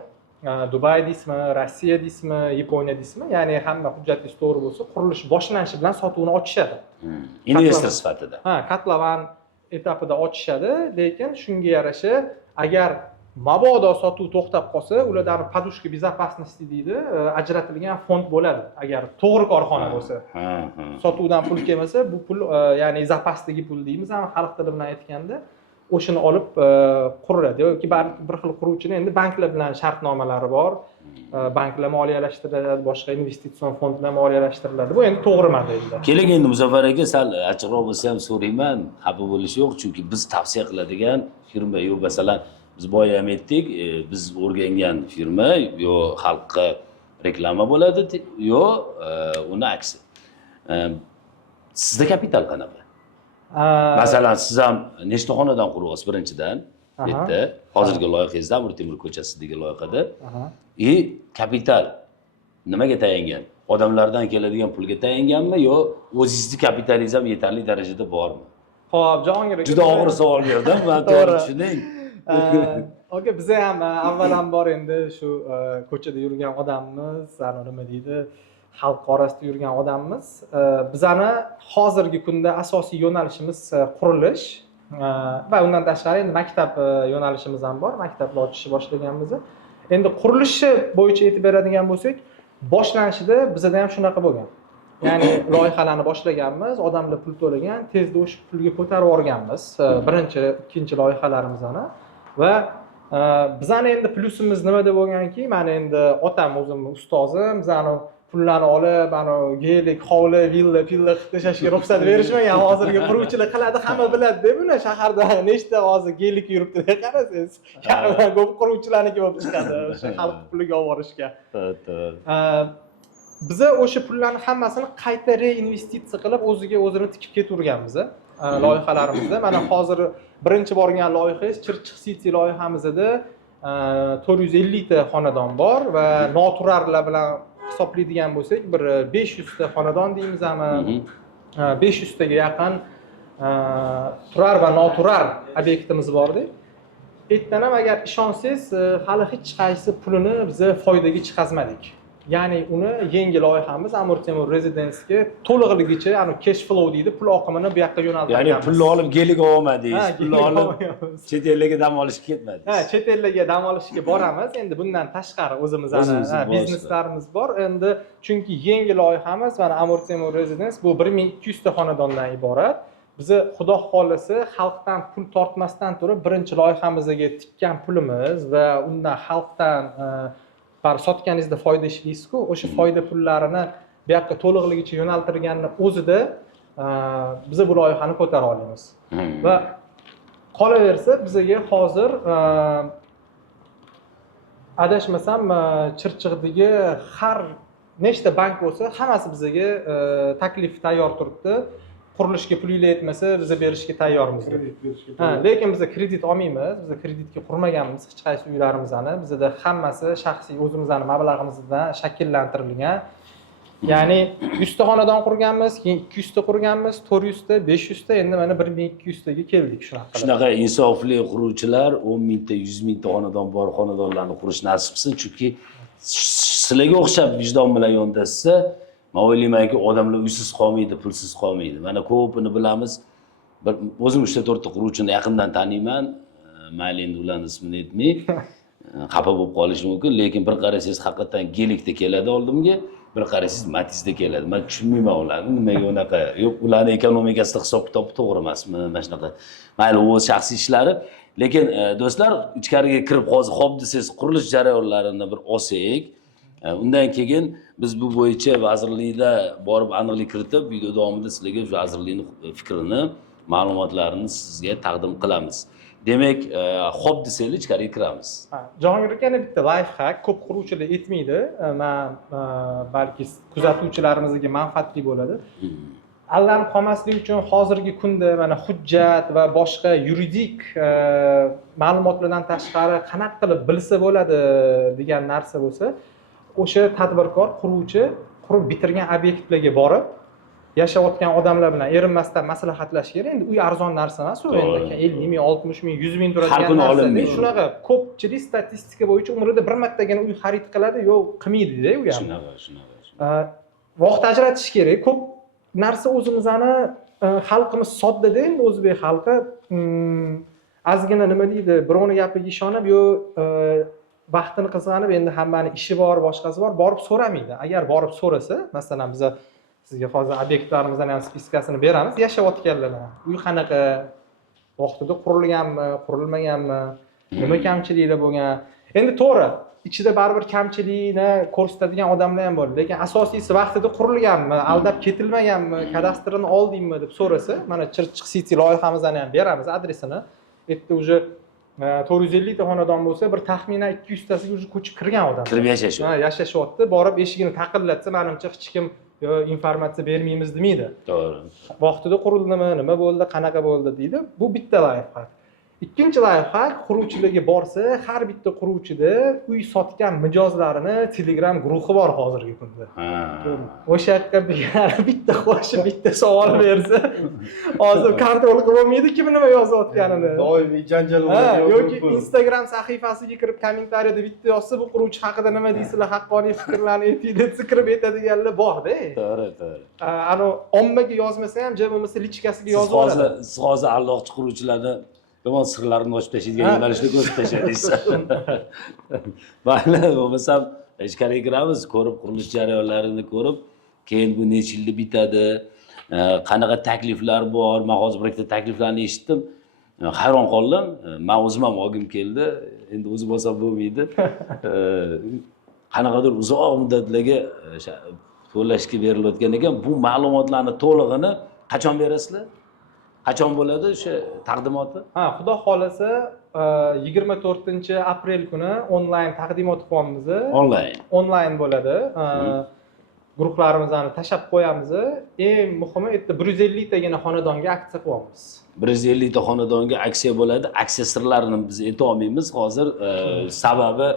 Dubay deysizmi, Rossiya deysizmi, Yaponiya deysizmi, ya'ni hamma hujjatingiz to'g'ri bo'lsa, qurilish boshlanishi bilan sotuvni ochishadi. Investor sifatida. Kotlovan etapida ochishadi, lekin shunga yarasha agar mabodo sotuv to'xtab qolsa, ularda podushka безопасности deydi, ajratilgan fond bo'ladi. Agar to'g'ri korxona bo'lsa. Sotuvdan pul kelmasa, bu pul ya'ni zapasdagi pul deymiz, ham xalq tili bilan aytganda, o'shani olib quriladi yoki bir xil quruvchining endi banklar bilan shartnomalari bor. Banklar moliyalashtiriladi, boshqa investitsion fondlar moliyalashtiriladi. Bu endi to'g'ri modelda. Keling endi Muzaffar aka sal ochiqroq bo'lsa ham so'rayman, xafa bo'lish yo'q, chunki biz tavsiya qiladigan firma yo masalan biz boya ham aytdik, biz o'rgangan firma yo xalqqa reklama bo'ladi, yo uni aksi. Sizda kapital qanaqa? Masalan, siz ham nechta xonadan quryapsiz birinchidan? Bitta. Hozirgi loyihangizda Amir Temur ko'chasidagi loyihada. Kapital nimaga tayangan? Odamlardan keladigan pulga tayanganmi yo o'zingizning kapitalingiz ham yetarli darajada bormi? Xo'p, Jahongir aka. Juda og'ir savol berdim, men to'g'ri tushuning. Oka, biz ham avvalambor endi shu ko'chada yurgan odammiz, nima deydi, xalq orasida yurgan odammiz. Bizani hozirgi kunda asosiy yo'nalishimiz qurilish va undan tashqari endi maktab yo'nalishimiz ham bor. Maktabni ochishni boshlaganmiz. Endi qurilishni bo'yicha aytib beradigan bo'lsak, boshlanishida bizda ham shunaqa bo'lgan. Ya'ni loyihalarni boshlaganmiz, odamlar pul to'lagan, tezda o'sha pulga ko'tarib yuborganmiz. Birinchi, ikkinchi loyihalarimizni va bizani endi plyusimiz nimada bo'lganki, mana endi otam o'zim ustozim, bizani pullarni olib, gelik, hovli, villa qilib yashashga ruxsat berishmagan. Hozirgi quruvchilar qiladi, hamma biladi-da buni. Shaharda nechta hozir gelik yuribdi deb qarasangiz, yaqindan ko'p quruvchilarniki bo'lib chiqadi, o'sha xalq puliga olib borishga. Biz o'sha pullarni hammasini qayta reinvestitsiya qilib, o'zini tikib ketaverganmiz. Loyihalarimizda mana hozir birinchi borgan loyihangiz Chirchiq City loyihamizda 450 ta xonadon bor va noturarlar bilan hisoblaydigan bo'lsak, bir 500 ta xonadon deymizmi? 500 taga yaqin turar va noturar obyektimiz bor-da. Ertadan ham agar ishonsangiz, hali hech qaysi pulini biz foydaga chiqazmadik. Ya'ni uni yangi loyihamiz Amir Temur Residence-ga to'liqligicha, cash flow deydi, pul oqimini bu yoqqa yo'naltirganmiz. Ya'ni pulni olib gelik olmadingiz, pulni olib chet ellarga dam olishga ketmadingiz. Chet ellarga dam olishga boramiz. Endi bundan tashqari o'zimizning bizneslarimiz bor. Endi chunki yangi loyihamiz mana Amir Temur Residence bu 1200 ta xonadondan iborat. Biz xudo xolasa xalqdan pul tortmasdan turib birinchi loyihamizga tikkan pulimiz va undan xalqdan sotganingizda foyda ishlaysiz-ku, o'sha foyda pullarini bu yoqqa to'liqligicha yo'naltirganning o'zida biz bu loyihani ko'tara olamiz. Va qolaversa bizga hozir adashmasam Chirchiqdagi har nechta bank bo'lsa, hammasi bizga taklif tayyor turibdi. Qurilishga pulingiz yetmasa, biz berishga tayyormiz. Lekin biz kredit olmaymiz. Biz kreditga qurmaganmiz hech qaysi uylarimizni. Bizda hammasi shaxsiy o'zimizning mablag'imizdan shakllantirilgan. Ya'ni 100 ta xonadon qurganmiz, keyin 200 ta qurganmiz, 400 ta, 500 ta, endi mana 1200 taga keldik shunaqa. Shunaqa insofli quruvchilar 10 mingta, 100 mingta xonadon bor xonadonlarni qurish nasib qilsin, chunki sizlarga o'xshab vijdon bilan yondashsa, men o'ylaymanki, odamlar uysiz qolmaydi, pulsiz qolmaydi. Mana ko'pini bilamiz. O'zim 3-4 ta quruvchini yaqindan taniyman. mayli endi ularni ismini aytmay xafa bo'lib qolishi mumkin, lekin bir qarasangiz haqiqatan Gelikda keladi oldimga, bir qarasangiz Matizda keladi. Men tushunmayman ularni nimaga unaqa. Yo'q, ularning ekonomikasida hisob-kitob to'g'ri emasmi? Mana shunaqa. Mayli, u shaxsiy ishlari. Lekin do'stlar, ichkariga kirib hozir xo'p desangiz qurilish jarayonlarini bir olsak, undan keyin biz bu bo'yicha vazirlikda borib aniqlik kiritib, video davomida sizlarga vazirlikning fikrini, ma'lumotlarini sizga taqdim qilamiz. Demak, xo'p desanglar ichkariga kiramiz. Jahongir aka, yana bitta life hack ko'p quruvchilar aytmaydi. Men balki kuzatuvchilarimizga manfaatli bo'ladi. Aldanib qolmaslik uchun hozirgi kunda mana hujjat va boshqa yuridik ma'lumotlardan tashqari qanaqa qilib bilsa bo'ladi degan narsa bo'lsa, o'sha tadbirkor, quruvchi qurib bitirgan obyektlarga borib, yashayotgan odamlar bilan erinmasdan maslahatlashib kerak. Endi uy arzon narsa emas u, endi 50 ming, 60 ming, 100 ming turadigan narsa. Shunaqa ko'pchilik statistika bo'yicha umrida bir martagina uy xarid qiladi, yo'q qilmaydi-da u ham. Shunaqa. Vaqt ajratish kerak. Ko'p narsa o'zimizni xalqimiz sodda-da, endi o'zbek xalqi ozgina nima deydi, birovning gapiga ishonib, yo vaqtini qizg'anib, endi hammani ishi bor, boshqasi bor, borib so'ramaydi. Agar borib so'rasa, masalan biz sizga hozir obyektlarimizdan ham spiskasini beramiz, yashayotganlarni. Uy qanaqa, vaqtida qurilganmi, qurilmaganmi, nima kamchiliklar bo'lgan. Endi to'g'ri, ichida baribir kamchilikni ko'rsatadigan odamlar ham bor, lekin asosiysi vaqtida qurilganmi, aldab ketilmaganmi, kadastrini oldingmi deb so'rasa, mana Chirchiq City loyihamizdan ham beramiz adresini. Endi уже 450 ta xonadon bo'lsa, bir taxminan 200 tasiga уже ko'chib kirgan odam. Kirib yashashyapti. Ha, yashashyapti. Borib eshigini taqillatsa, menimcha hech kim informatsiya bermaymiz demaydi. To'g'ri. Vaqtida qurildimi, nima bo'ldi, qanaqa bo'ldi deydi. Bu bitta loyiha. Ikkinchi loyiha, quruvchilarga borsa, har bitta quruvchida uy sotgan mijozlarini Telegram guruhi bor hozirgi kunda. O'sha yerga bitta qo'shi, bitta savol bersa, hozir kontrol qilib bo'lmaydi kim nima yozayotganini. Doimiy janjal bo'ladi. Yoki Instagram sahifasiga kirib kommentariyada bitta yozsa, bu quruvchi haqida nima deysizlar, haqqoniy fikrlarni aytinglar deb kirib aytadiganlar bor-da. To'g'ri, to'g'ri. Ana ommaga yozmasa ham, jab bo'lmasa lichkasiga yozib oladi. Siz hozir alloqchi quruvchilarni yomon sirlarini ochib tashlaydigan yo'nalishni ko'rsatib tashladingiz. Mayli, bo'lmasam ichkariga kiramiz, ko'rib qurilish jarayonlarini ko'rib, keyin bu necha yilda bitadi, qanaqa takliflar bor. Men hozir bir ikkita takliflarni eshitdim. Hayron qoldim. Men o'zim ham olgim keldi. Endi o'zi bo'lsa bo'lmaydi. Qanaqadir uzoq muddatlarga to'lashga berilayotgan ekan. Bu ma'lumotlarni to'lig'ini qachon berasizlar? Qachon bo'ladi o'sha taqdimoti? Ha, xudo xolasa 24-aprel kuni onlayn taqdimot qilyapmiz. Onlayn bo'ladi. Guruhlarimizni tashab qo'yamiz. Eng muhimi, erta 150 tagina xonadonga aksiya qilyapmiz. 150 ta xonadonga aksiya bo'ladi. Aksiya sirlarini biz ayta olmaymiz hozir. Sababi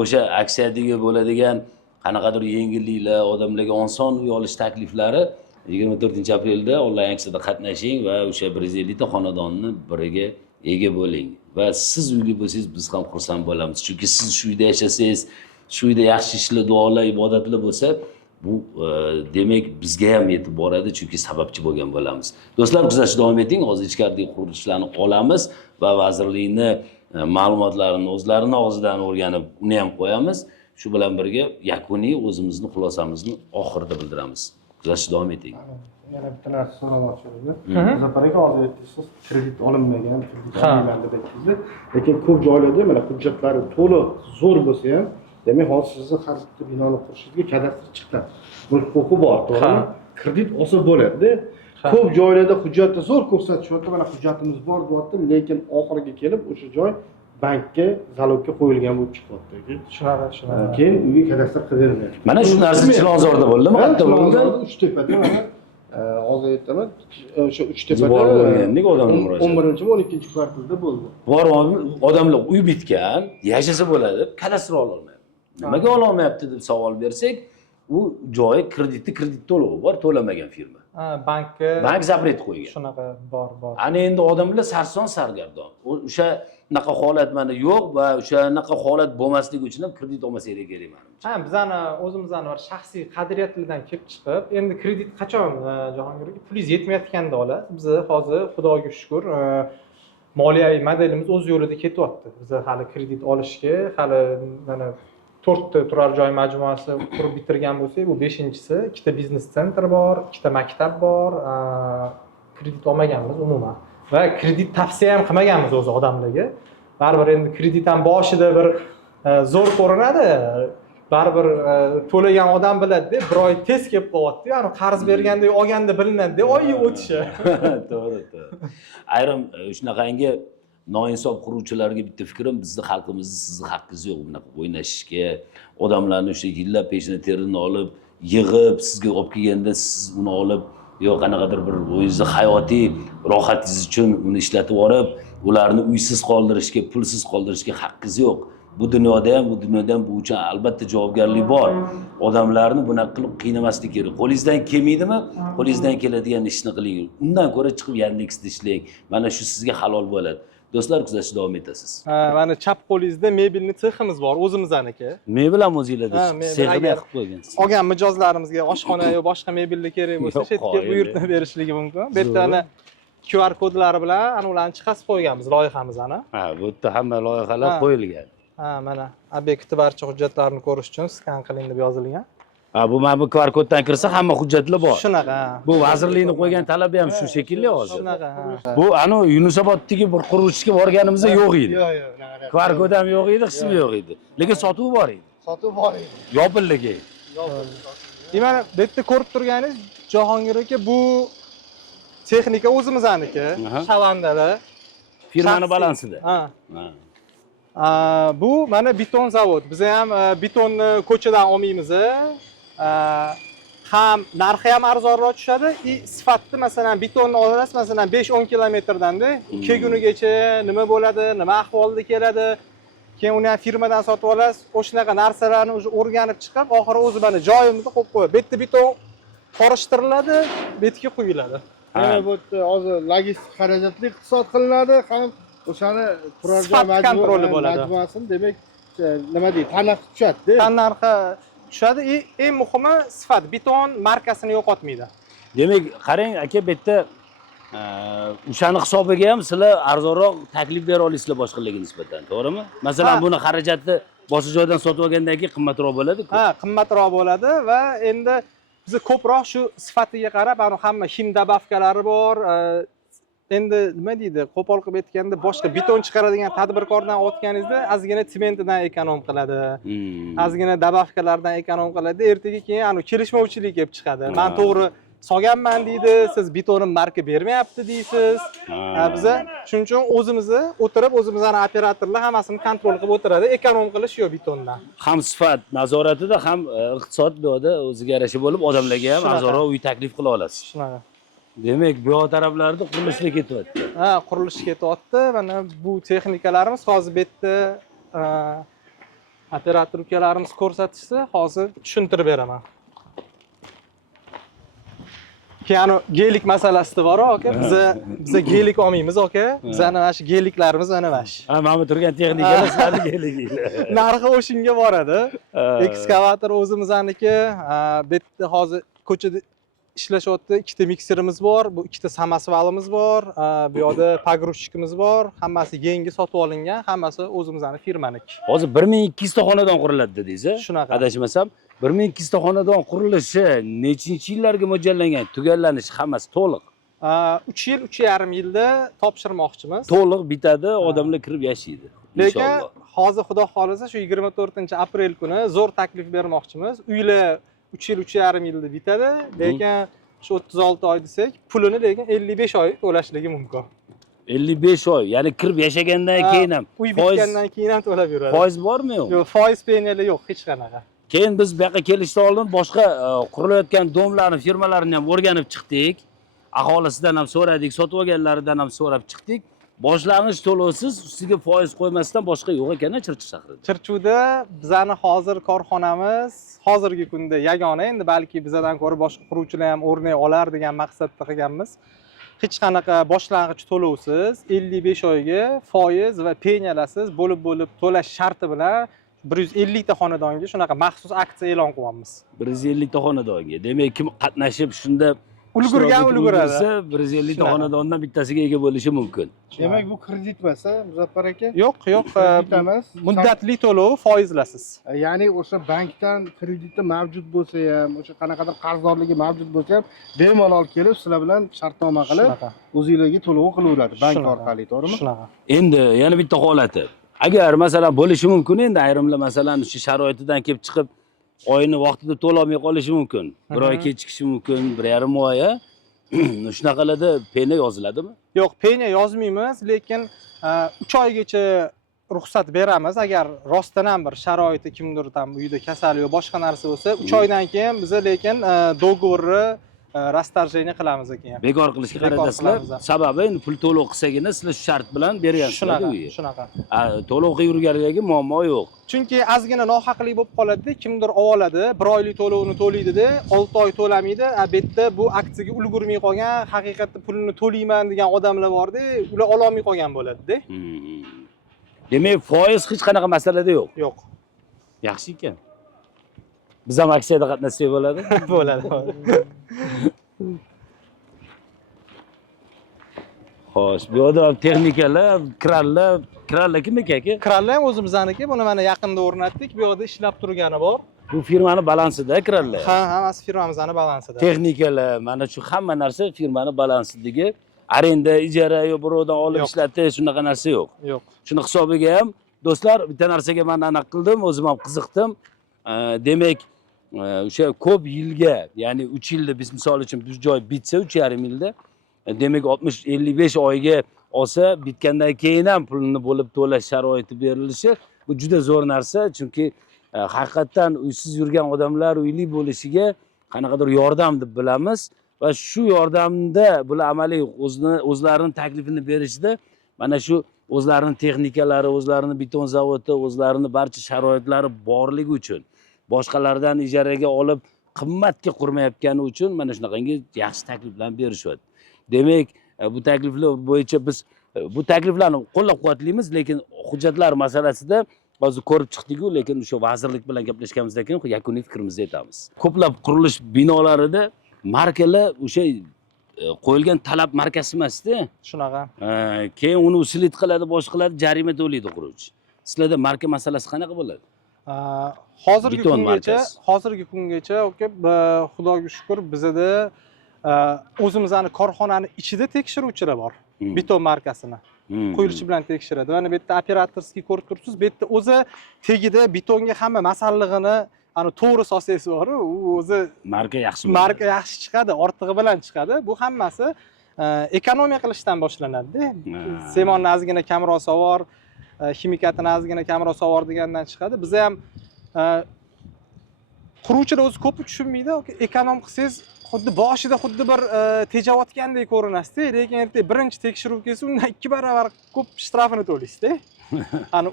o'sha aksiyadagi bo'ladigan qanaqadir yengilliklar, odamlarga oson uy olish takliflari 24-aprelda onlayn aksiyada qatnashing va o'sha 150 ta xonadonni biriga ega bo'ling. Va siz uyli bo'lsangiz, biz ham xursand bo'lamiz. Chunki siz shu uyda yashasangiz, shu uyda yaxshi ishlar, duolar, ibodatlar bo'lsa, bu demak bizga ham yetib boradi, chunki sababchi bo'lgan bo'lamiz. Do'stlar, kuzatishda davom eting. Hozir ichkaridagi qurilishlarni olamiz va vazirlikni ma'lumotlarini o'zlarini og'zidan o'rganib, uni ham qo'yamiz. Shu bilan birga yakuniy o'zimizni xulosamizni oxirida bildiramiz. Kuzatishda davom eting. Yana bitta narsa so'ramoqchi edim. Muzaffar aka, hozir aytdingiz, kredit olinmagan, kredit olinmagan dedingiz. Lekin ko'p joylarda mana hujjatlari to'liq zo'r bo'lsa ham, demak hozir sizni har bitta binoni qurishingizga kadastr chiqadi. Mulk huquqi bor, to'g'rimi? Kredit olsa bo'ladi. Ko'p joylarda hujjatni zo'r ko'rsatishyapti, mana hujjatimiz bor deyapti, lekin oxiriga kelib o'sha joy bankka zalogga qo'yilgan bo'lib chiqyapti. Shunaqa. Keyin uyga kadastr qilib bermayapti. Mana shu narsa Chilonzorda bo'ldimi? Qayerda bo'ldi? Uchtepada mana hozir aytaman, o'sha Uchtepada bo'lgandek odamlar murojaat. 11-12 kvartalda bo'ldi. Bor odamlar uy bitgan, yashasa bo'ladi, kadastr ola olmayapti. Nimaga ola olmayapti deb savol bersak, u joyi kredit to'lovi bor, to'lamagan firma. Bank zapret qo'ygan. Shunaqa bor. Ana endi odamlar sarson sargardon. O'shanaqa holat mana yo'q va o'shanaqa holat bo'lmasligi uchun ham kredit olmaslik kerak menimcha. Ha, bizani o'zimizning bir shaxsiy qadriyatlardan kelib chiqib, endi kredit qachon Jahongir aka pulingiz yetmayotganda olasiz. Biz hozir Xudoga shukr moliyaviy modelimiz o'z yo'lida ketyapti. Biz hali kredit olishga hali mana 4 ta turar joy majmuasi qurib bitirgan bo'lsak, bu 5-inchisi. 2 ta biznes sentr bor, 2 ta maktab bor. Kredit olmaganmiz umuman. Va kredit tavsiya ham qilmaganmiz o'zi odamlarga. Baribir endi kredit ham boshida bir zo'r ko'rinadi. Baribir to'lagan odam biladi-da, bir oy tez kelib qolyapti. Ya'ni qarz berganda olganda bilinadi-da, oylik o'tishi. To'g'ri. Ayrim shunaqangi noinsof quruvchilarga bitta fikrim, bizni xalqimizni sizni haqqingiz yo'q bunaqa o'ynashishga, odamlarni o'sha yillab peshini terini olib, yig'ib, sizga olib kelganda siz uni olib, yo qanaqadir bir o'zingizni hayotiy rohatingiz uchun uni ishlatib olib, ularni uysiz qoldirishga, pulsiz qoldirishga haqqingiz yo'q. Bu dunyoda ham bu uchun albatta javobgarlik bor. Odamlarni bunaqa qilib qiynamaslik kerak. Qo'lingizdan kelmaydimi? Qo'lingizdan keladigan ishni qiling. Undan ko'ra chiqib Yandexda ishlang. Mana shu sizga halol bo'ladi. Do'stlar, kuzatishda davom etasiz. Mana chap qo'lingizda mebelni seximiz bor, o'zimizdaniki. Mebel ham o'zingizlarda sexini qilib qo'ygansiz. Olgan mijozlarimizga oshxona yo boshqa mebellar kerak bo'lsa, chetga buyurtma berishligi mumkin. Bu yerda ana QR kodlari bilan ana ularni chiqarib qo'yganmiz loyihamiz ana. Bu yerda hamma loyihalar qo'yilgan. Mana obyektni barcha hujjatlarini ko'rish uchun skan qiling deb yozilgan. Bu mana bu QR koddan kirsa hamma hujjatlar bor. Shunaqa. Bu vazirlikning qo'ygan talabi ham shu shekilli hozir. Shunaqa. Bu Yunusoboddagi bir quruvchiga borganimizda yo'q edi. Yo'q. QR kod ham yo'q edi, qismi yo'q edi. Lekin sotuv bor edi. Sotuv bor edi. Yopiligi. Mana bu yerda ko'rib turganingiz Jahongir aka, bu texnika o'zimizdaniki, Shavandalar. Firmani balansida. Bu mana beton zavod. Biz ham betonni ko'chadan olmaymiz. Ham narxi ham arzonroq tushadi, sifatli masalan betonni olasiz, masalan 5-10 kilometrdan-da 2 kunigacha nima bo'ladi, nima ahvolda keladi. Keyin uni ham firmadan sotib olasiz. O'shanaqa narsalarni o'rganib chiqib, oxiri o'zi mana joyimizda qo'yib qo'yadi. Bu yerda beton qorishtiriladi, betga quyiladi. Mana bu hozir logistik xarajatli iqtisod qilinadi, ham o'shani turar joy majmuasini demak nima deydi, tannarxi tushadi-da. Tannarxi tushadi. Eng muhimi sifat, beton markasini yo'qotmaydi. Demak, qarang aka, bu yerda o'shani hisobiga ham sizlar arzonroq taklif bera olasizlar boshqalarga nisbatan, to'g'rimi? Masalan, buni xarajatni boshqa joydan sotib olgandan keyin qimmatroq bo'ladi-ku. Qimmatroq bo'ladi va endi biz ko'proq shu sifatiga qarab, hamma him dabavkalari bor. Endi nima deydi, qo'pol qilib aytganda, boshqa beton chiqaradigan tadbirkordan olganingizda ozgina sementidan ekonom qiladi. Ozgina dabavkalardan ekonom qiladi. Ertaga keyin kelishmovchilik kelib chiqadi. Men to'g'ri solganman deydi, siz betonim marka bermayapti deysiz. Biz shuning uchun o'zimizni o'tirib, o'zimizning operatorlar hammasini kontrol qilib o'tiradi. Ekonom qilish yo'q betondan. Ham sifat nazoratida, ham iqtisod bu yerda o'ziga yarasha bo'lib, odamlarga ham arzonroq uy taklif qila olasiz. Shunaqa. Demak, bu taraflarda qurilishga ketyapti. Qurilish ketyapti. Mana bu texnikalarimiz hozir bu yerda operator ukalarimiz ko'rsatishsa, hozir tushuntirib beraman. Keyin gelik masalasida bor aka. Biz gelik olmaymiz aka. Bizning mana shu geliklarimiz mana shu. Mana bu turgan texnikalar sizlarni geligi. Narxi o'shinga boradi. Ekskavator o'zimizniki. Bu yerda hozir ko'chada ishlashyapti. 2 ta mikserimiz bor, bu 2 ta samasvalimiz bor, bu yoqda pogrushchikimiz bor. Hammasi yangi sotib olingan, hammasi o'zimizning firmaniki. Hozir 1200 ta xonadon quriladi dedingiz-a? Shunaqa. Adashmasam, 1200 ta xonadon qurilishi nechinchi yillarga mo'ljallangan, tugallanishi hammasi to'liq? 3 yil, 3,5 yilda topshirmoqchimiz. To'liq bitadi, odamlar kirib yashaydi. Lekin hozir xudo xolasa shu 24-aprel kuni zo'r taklif bermoqchimiz. Uylar 3 yil, 3,5 yilda bitadi. Lekin shu 36 oy desak, pulini lekin 55 oy to'lashligi mumkin. 55 oy, ya'ni kirib yashagandan keyin ham. Uy bitgandan keyin ham to'lab yuradi. Foiz bormi yo'q? Yo'q, foiz penali yo'q, hech qanaqa. Keyin biz bu yoqqa kelishdan oldin boshqa qurilayotgan domlarni, firmalarini ham o'rganib chiqdik. Aholisidan ham so'radik, sotib olganlaridan ham so'rab chiqdik. Boshlang'ich to'lovsiz, ustiga foiz qo'ymasdan boshqa yo'q ekan Chirchiq shahrida. Chirchiqda bizning hozir korxonamiz hozirgi kunda yagona, endi balki bizdan ko'ra boshqa quruvchilar ham o'rnak olar degan maqsadda qilganmiz. Hech qanaqa boshlang'ich to'lovsiz 55 oyga foiz va penalasiz bo'lib to'lash sharti bilan 150 ta xonadonga shunaqa maxsus aksiya e'lon qilyapmiz. 150 ta xonadonga. Demak, kim qatnashib shunda ulgurgan ulguradi. 150 ta xonadondan bittasiga ega bo'lishi mumkin. Demak bu kredit emas, Muzaffar aka? Yo'q, Kredit emas. muddatli to'lov foizlasiz. Ya'ni o'sha bankdan krediti mavjud bo'lsa ham, o'sha qanaqadir qarzdorligi mavjud bo'lsa ham, bemalol kelib sizlar bilan shartnoma qilib, Shunaqa. o'zingizlarga to'lov qilaveradi bank Shunaqa. orqali, to'g'rimi? Shunaqa. Endi yana bitta holati. Agar masalan bo'lishi mumkin, endi ayrimlar masalan shu sharoitidan kelib chiqib oyini vaqtida to'lolmay qolishi mumkin. Bir oy kechikishi mumkin, 1,5 oy. Shunaqalarda pena yoziladimi? Yo'q, penya yozmaymiz, lekin 3 oygacha ruxsat beramiz. Agar rostdan ham bir sharoiti kimdir tam uyida kasal yo boshqa narsa bo'lsa, 3 oydan keyin biz lekin do'g'ri rastarjeniya qilamiz keyin. Bekor qilishga Bekor qaradasizlar. qilamiz. Sababi endi pul to'lov qilsagina sizlar shu shart bilan bergansizlar Shunaqa, uyga. shunaqa. To'lov qilib yurganlarga muammo yo'q. Chunki ozgina nohaqlik bo'lib qoladi-da, kimdir oladi, 1 oylik to'lovini to'laydi-da, 6 oy to'lamaydi. Bu yerda bu aksiyaga ulgurmay qolgan, haqiqatda pulini to'layman degan odamlar bor-da, ular ola olmay qolgan bo'ladi-da. Demak, foiz hech qanaqa masalada yo'q. Yo'q. Yaxshi ekan. Biz ham aksiyada qatnashsak bo'ladi. Bo'ladi. Xo'sh, bu yerda texnikalar, kranlar kimniki aka? Kranlar ham o'zimizniki. Buni mana yaqinda o'rnatdik. Bu yerda ishlab turgani bor. Bu firmani balansida kranlar. Ha, hammasi firmamizning balansida. Texnikalar, mana shu hamma narsa firmani balansidagi. Arenda, ijara yo birovdan olib Yo'q. ishlatish, shunaqa narsa yo'q. Yo'q. Shuni hisobiga ham do'stlar, bitta narsaga men aniq qildim, o'zim ham qiziqdim. Demak, o'sha ko'p yilga, ya'ni 3 yilda biz misol uchun bu joy bitsa 3,5 yilda, demak 60-55 oyga olsa, bitgandan keyin ham pulini bo'lib to'lash sharoiti berilishi bu juda zo'r narsa, chunki haqiqatdan uysiz yurgan odamlar uyli bo'lishiga qanaqadir yordam deb bilamiz va shu yordamda bular amaliy o'zlarining taklifini berishda mana shu o'zlarining texnikalari, o'zlarining beton zavodi, o'zlarining barcha sharoitlari borligi uchun boshqalardan ijaraga olib qimmatga qurmayotgani uchun mana shunaqangi yaxshi takliflar berishyapti. Demak, bu takliflar bo'yicha biz bu takliflarni qo'llab-quvvatlaymiz, lekin hujjatlar masalasida hozir ko'rib chiqdik-ku, lekin o'sha vazirlik bilan gaplashganimizdan keyin yakuniy fikrimizni aytamiz. Ko'plab qurilish binolarida markalar o'sha qo'yilgan talab markasi emas-da. Shunaqa. Keyin uni usilit qiladi, boshqalar jarima to'laydi quruvchi. Sizlarda marka masalasi qanaqa bo'ladi? Hozirgi kungacha xudoga shukr bizda o'zimizning korxonani ichida tekshiruvchilar bor. Beton markasini qo'yilishi bilan tekshiradi. Mana bu yerda operatorskiy ko'rib turibsiz. Bu yerda o'zi tegida betonga hamma masallig'ini to'g'ri solsangiz bor, u o'zi marka yaxshi. Marka yaxshi chiqadi, ortig'i bilan chiqadi. Bu hammasi ekonomiya qilishdan boshlanadi-da. Semonni ozgina kamroq savor, ximikatini ozgina kamroq savor degandan chiqadi. Biz ham quruvchilar o'zi ko'p tushunmaydi. Ekonom qilsangiz xuddi boshida xuddi bir tejayotgandek ko'rinasiz, lekin erta birinchi tekshiruv kelsa undan 2 barobar ko'p shtrafini to'laysiz-da.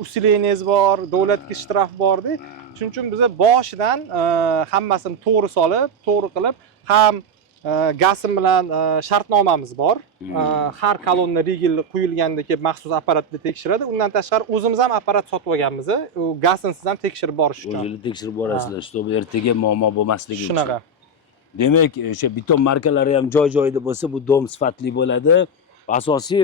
Usileniyaz bor, davlatga shtraf bor-da. Shuning uchun biz boshidan hammasini to'g'ri solib, to'g'ri qilib, ham gasim bilan shartnomamiz bor. Har kolonna rigel quyilganda kelib maxsus apparatda tekshiradi. Undan tashqari o'zimiz ham apparat sotib olganmiz. U gasinsiz ham tekshirib borish uchun. O'zingiz tekshirib borasizlar, чтобы ertaga muammo bo'lmasligi uchun. Shunaqa. Demak, o'sha beton markalari ham joy-joyida bo'lsa, bu dom sifatli bo'ladi. Asosiy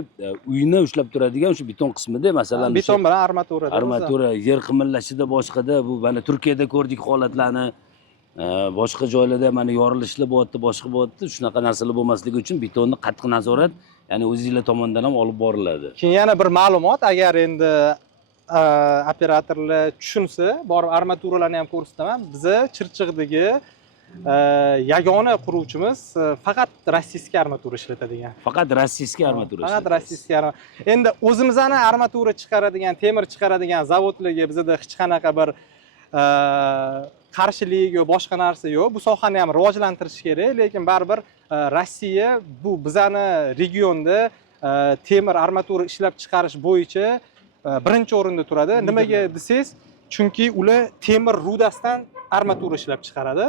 uyni ushlab turadigan o'sha beton qismida, masalan, beton bilan armatura. Armatura, yer qimillashida boshqada, bu mana Turkiyada ko'rdik holatlarni. Boshqa joylarda mana yorilishlar bo'lyapti, boshqa bo'lyapti. Shunaqa narsalar bo'lmasligi uchun betonni qattiq nazorat, ya'ni o'zingizlar tomonidan ham olib boriladi. Keyin yana bir ma'lumot, agar endi operatorlar tushunsa, borib armaturalarni ham ko'rsataman. Biz Chirchiqdagi yagona quruvchimiz faqat rossiyskiy armatura ishlatadigan. Faqat rossiyskiy armatura. Faqat rossiyskiy armatura. Endi o'zimizning armatura chiqaradigan, temir chiqaradigan zavodlarga bizda hech qanaqa bir qarshilik yo'q, boshqa narsa yo'q. Bu sohani ham rivojlantirish kerak, lekin baribir Rossiya bu bizani regionda temir armatura ishlab chiqarish bo'yicha birinchi o'rinda turadi. Nimaga desangiz, chunki ular temir rudasidan armatura ishlab chiqaradi.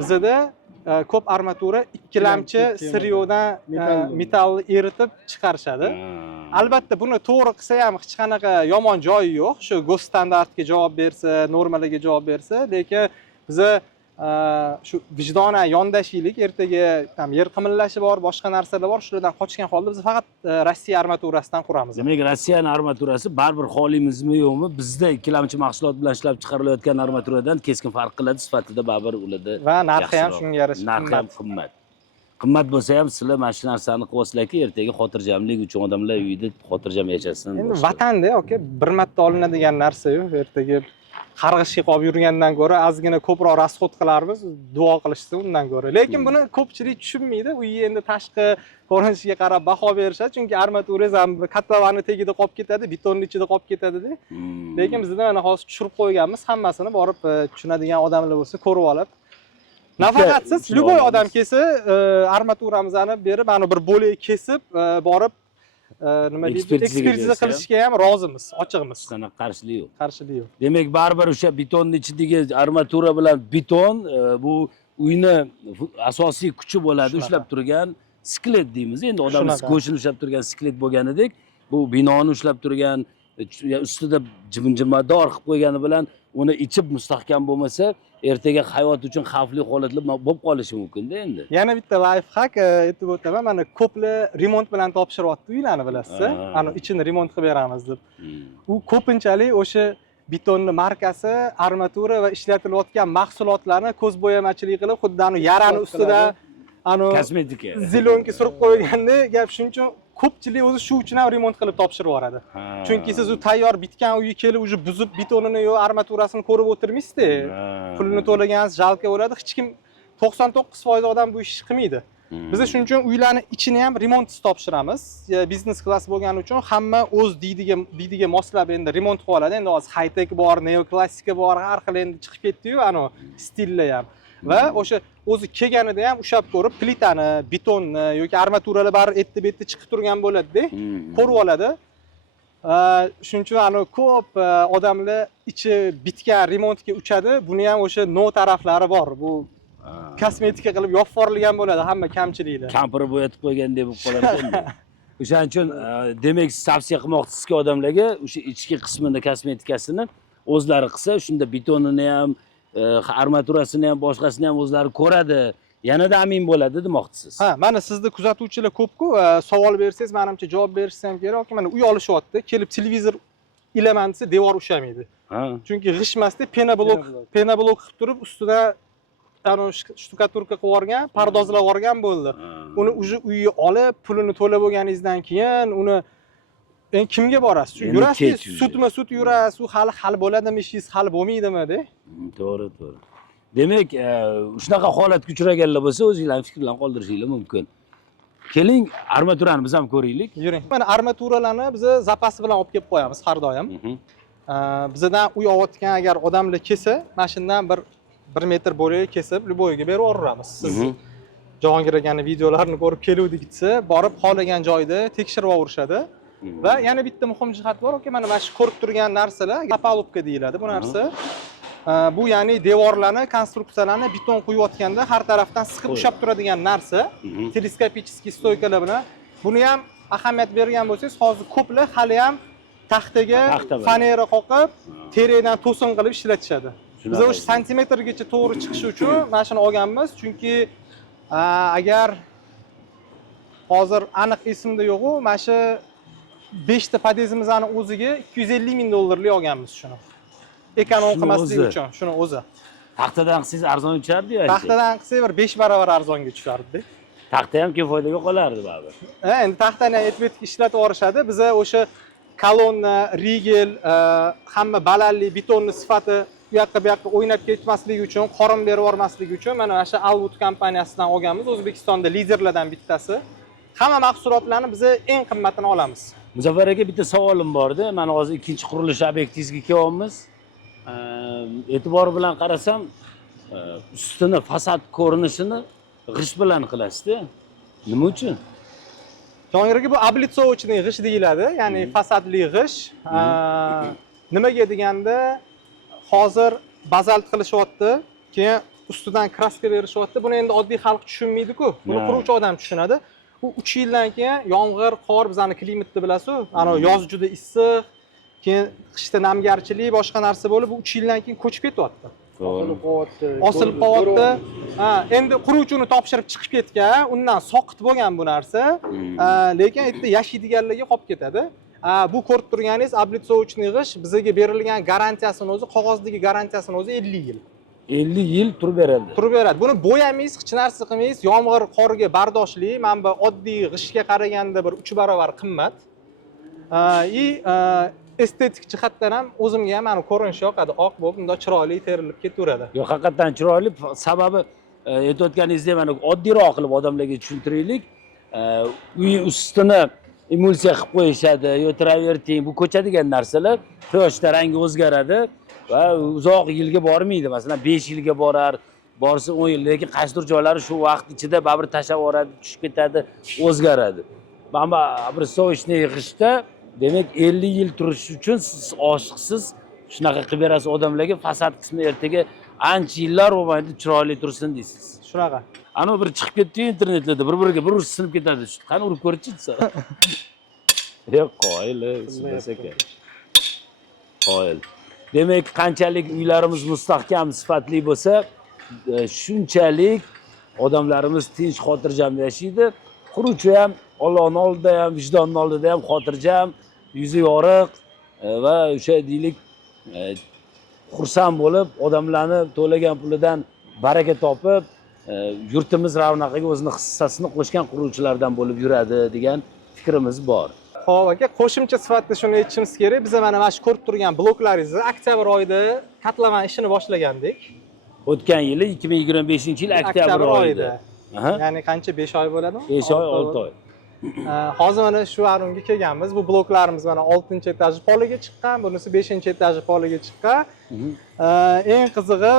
Bizda ko'p armatura ikkilamchi siryodan metallni eritib chiqarishadi. Albatta buni to'g'ri qilsa ham hech qanaqa yomon joyi yo'q. Shu go'st standartga javob bersa, normalarga javob bersa, lekin biz shu vijdonan yondashiylik, ertaga tam yer qimirlashi bor, boshqa narsalar bor, shulardan qochgan holda biz faqat Rossiya armaturasidan quramiz. Demak, Rossiyaning armaturasi baribir xolimizmi yo'qmi, bizda ikkilamchi mahsulot bilan ishlab chiqarilayotgan armaturadan keskin farq qiladi, sifatida baribir ularda Va narxi ham yaxshiroq. shunga yarasha Narxi ham qimmat. Qimmat bo'lsa ham sizlar mana shu narsani qilyapsizlarki, ertaga xotirjamlik uchun odamlar uyida xotirjam yashasin. Endi vatanda aka bir marta olinadigan narsa-yu, ertaga qarg'ishga qolib yurgandan ko'ra ozgina ko'proq rasxod qilarmiz, duo qilishsa undan ko'ra. Lekin buni ko'pchilik tushunmaydi. Uyi endi tashqi ko'rinishiga qarab baho berishadi, chunki armaturangiz ham katlavani tagida qolib ketadi, betonning ichida qolib ketadi-da. Lekin bizda mana hozir tushirib qo'yganmiz, hammasini borib tushunadigan odamlar bo'lsa ko'rib olib. Nafaqat siz, любой odam kelsa, armaturamizni berib, mana bir bo'lak kesib, borib nima deydi, ekspertiza qilishga ham rozimiz, ochiqmiz. Qanaqa qarshilik yo'q. Qarshilik yo'q. Demak, baribir o'sha betonning ichidagi armatura bilan beton bu uyni asosiy kuchi bo'ladi, ushlab turgan sklet deymiz. Endi odamlar go'shtini ushlab turgan sklet bo'lganidek, bu binoni ushlab turgan ustida jimjimador qilib qo'ygani bilan uni ichi mustahkam bo'lmasa, ertaga hayot uchun xavfli holatlar bo'lib qolishi mumkin-da endi. Yana bitta life hack aytib o'taman. Mana ko'plar remont bilan topshiryapti uylarni, bilasiz. Ana ichini remont qilib beramiz deb. U ko'pinchalik o'sha betonning markasi, armatura va ishlatilayotgan mahsulotlarni ko'zbo'yamachilik qilib, xuddi ana yarani ustida ana kosmetika, zilonka surib qo'yganda, gap shuning uchun ko'pchilik o'zi shu uchun ham remont qilib topshirib yuboradi. Chunki siz u tayyor bitgan uyga kelib, uje buzib betonini yo armaturasini ko'rib o'tirmaysiz-da. Pulini to'lagansiz, jalka bo'ladi. Hech kim 99% odam bu ishni qilmaydi. Biz shuning uchun uylarning ichini ham remontsiz topshiramiz. Biznes klass bo'lgani uchun hamma o'z diydiga moslab endi remont qilib oladi. Endi hozir high-tech bor, neoklassika bor, har xil endi chiqib ketdi-yu, ana stillar ham. Va o'sha o'zi kelganida ham ushab ko'rib, plitani, betonni yoki armaturalar bari etdi-betdi chiqib turgan bo'ladi-da, ko'rib oladi. Shuning uchun ana ko'p odamlar ichi bitgan remontga uchadi. Buni ham o'sha no taraflari bor. Bu kosmetika qilib yopib bo'ladi hamma kamchiliklar. Kampiri bo'yatib qo'ygandek bo'lib qoladi endi. O'shaning uchun demak, tavsiya qilmoqchisizki odamlarga o'sha ichki qismini kosmetikasini o'zlari qilsa, shunda betonini ham, armaturasini ham, boshqasini ham o'zlari ko'radi. Yanada amin bo'ladi demoqchisiz. Ha, mana sizni kuzatuvchilar ko'p-ku, savol bersangiz, menimcha javob berishim ham kerak. Mana uy olishyapti, kelib televizor ilaman desa, devor ushamaydi. Chunki g'ishmasda pena-blok qilib turib, ustida ana shtukaturka qilib yuborgan, pardozlab yuborgan bo'ldi. Uni uyga olib, pulini to'lab bo'lganingizdan keyin uni kimga borasiz? Yurasiz, sut yurasiz, hali bo'ladimi ishingiz, hali bo'lmaydimi de? To'g'ri. Demak, shunaqa holatga uchraganlar bo'lsa, o'zingizlarning fikrlarni qoldirishinglar mumkin. Keling, armaturani biz ham ko'raylik. Yuring. Mana armaturalarni biz zapasi bilan olib kelib qo'yamiz har doim. Bizdan uy olayotgan agar odamlar kelsa, mana shundan 1 metr bo'lak kesib, любойga berib yuboramiz. Siz Jahongir akaning videolarini ko'rib keluvdik desa, borib xohlagan joyda tekshirib olishadi. Va yana bitta muhim jihat bor, mana shu ko'rib turgan narsalar opalubka deyiladi bu narsa. Bu ya'ni devorlarni, konstruksiyalarni beton quyayotganda har tarafdan siqib ushlab turadigan narsa. Teleskopichskiy stoykalar bilan. Buni ham ahamiyat bergan bo'lsangiz, hozir ko'plar hali ham taxtaga fanera qoqib, terakdan to'sin qilib ishlatishadi. Biz o'sha santimetrgacha to'g'ri chiqishi uchun mana shuni olganmiz, chunki agar hozir aniq esimda yo'q-u, mana shu 5 ta podezimizning o'ziga $250,000 olganmiz shuni. Ekonom qilmaslik uchun shuni o'zi. Taxtadan qilsangiz arzon tushardi-yu. Taxtadan qilsa bir 5 barobar arzonga tushardi. Taxta ham kifoyaga qolardi baribir. Endi taxtani etib ishlatib yuborishadi. Biz o'sha kolonna, rigel, hamma balandlik, betonning sifati bu yoqqa o'ynab ketmasligi uchun, qorin berib yubormasligi uchun mana shu Alwood kompaniyasidan olganmiz. O'zbekistonda liderlardan bittasi. Hamma mahsulotlarni biz eng qimmatini olamiz. Muzaffar aka, bitta savolim bor-da. Mana hozir ikkinchi qurilish obyektingizga kelyapmiz. E'tibor bilan qarasam, ustini fasad ko'rinishini g'isht bilan qilasiz-da. Nima uchun? Jahongir aka, bu облицовочный g'isht deyiladi, ya'ni fasadli g'isht. Nimaga deganda, hozir bazalt qilishyapti, keyin ustidan kraska berishyapti. Buni endi oddiy xalq tushunmaydi-ku. Buni quruvchi odam tushunadi. U 3 yildan keyin yomg'ir, qor, bizani klimatni bilasiz, ana yoz juda issiq, keyin qishda namgarchilik, boshqa narsa bo'lib, bu 3 yildan keyin ko'chib ketyapti. osilib qolyapti. osilib qolyapti. Ha, endi quruvchini topshirib chiqib ketgan, undan soqit bo'lgan bu narsa. Lekin yerda yashaydiganlarga qolib ketadi. Bu ko'rib turganingiz облицовочный g'ish bizga berilgan garantiyasini o'zi, qog'ozdagi garantiyasini o'zi 50 yil. 50 yil turib beradi. Turib beradi. Buni bo'yamaysiz, hech narsa qilmaysiz. Yomg'ir, qorga bardoshli. Mana bu oddiy g'ishga qaraganda bir 3 barobar qimmat. Estetik jihatdan ham o'zimga ham mana ko'rinishi yoqadi. Oq bo'lib, bunda chiroyli terilib ketaveradi. Yo'q, haqiqatan chiroyli. Sababi aytayotganingizdek mana oddiyroq qilib odamlarga tushuntiraylik. Uy ustini emulsiya qilib qo'yishadi, yo travertin, bu ko'chadigan narsalar quyoshda rangi o'zgaradi va uzoq yilga bormaydi. Masalan, 5 yilga borar, borsa 10 yil, lekin qaysidir joylari shu vaqt ichida baribir tashlab yuboradi, tushib ketadi, o'zgaradi. Mana облицовочный g'ishda demak 50 yil turishi uchun siz oshiqsiz, shunaqa qilib berasiz odamlarga, fasad qismi ertaga ancha yillar mobaynida chiroyli tursin deysiz. Shunaqa. Ana bir chiqib ketdi internetlarda, bir-biriga bir urish sinib ketadi. Qani urib ko'rchi desa. Yo'q, qoyil, sinmas ekan. Qoyil. Demak, qanchalik uylarimiz mustahkam, sifatli bo'lsa, shunchalik odamlarimiz tinch, xotirjam yashaydi. Quruvchi ham Allohning oldida ham, vijdonning oldida ham xotirjam, yuzi yoriq va o'sha deylik xursand bo'lib, odamlarni to'lagan pulidan baraka topib, yurtimiz ravnaqiga o'zining hissasini qo'shgan quruvchilardan bo'lib yuradi degan fikrimiz bor. Xo'p aka, qo'shimcha sifatida shuni aytishimiz kerak. Biz mana shu ko'rib turgan bloklaringizni oktyabr oyida qatlaman ishini boshlagandik. O'tgan yili 2025-yil oktyabr oyida. Ya'ni qancha 5 oy bo'ladimi? 5 oy, 6 oy. Hozir mana shu arunga kelganmiz. Bu bloklarimiz mana 6-etaj poliga chiqqan, bunisi 5-etaj poliga chiqqan. Eng qizig'i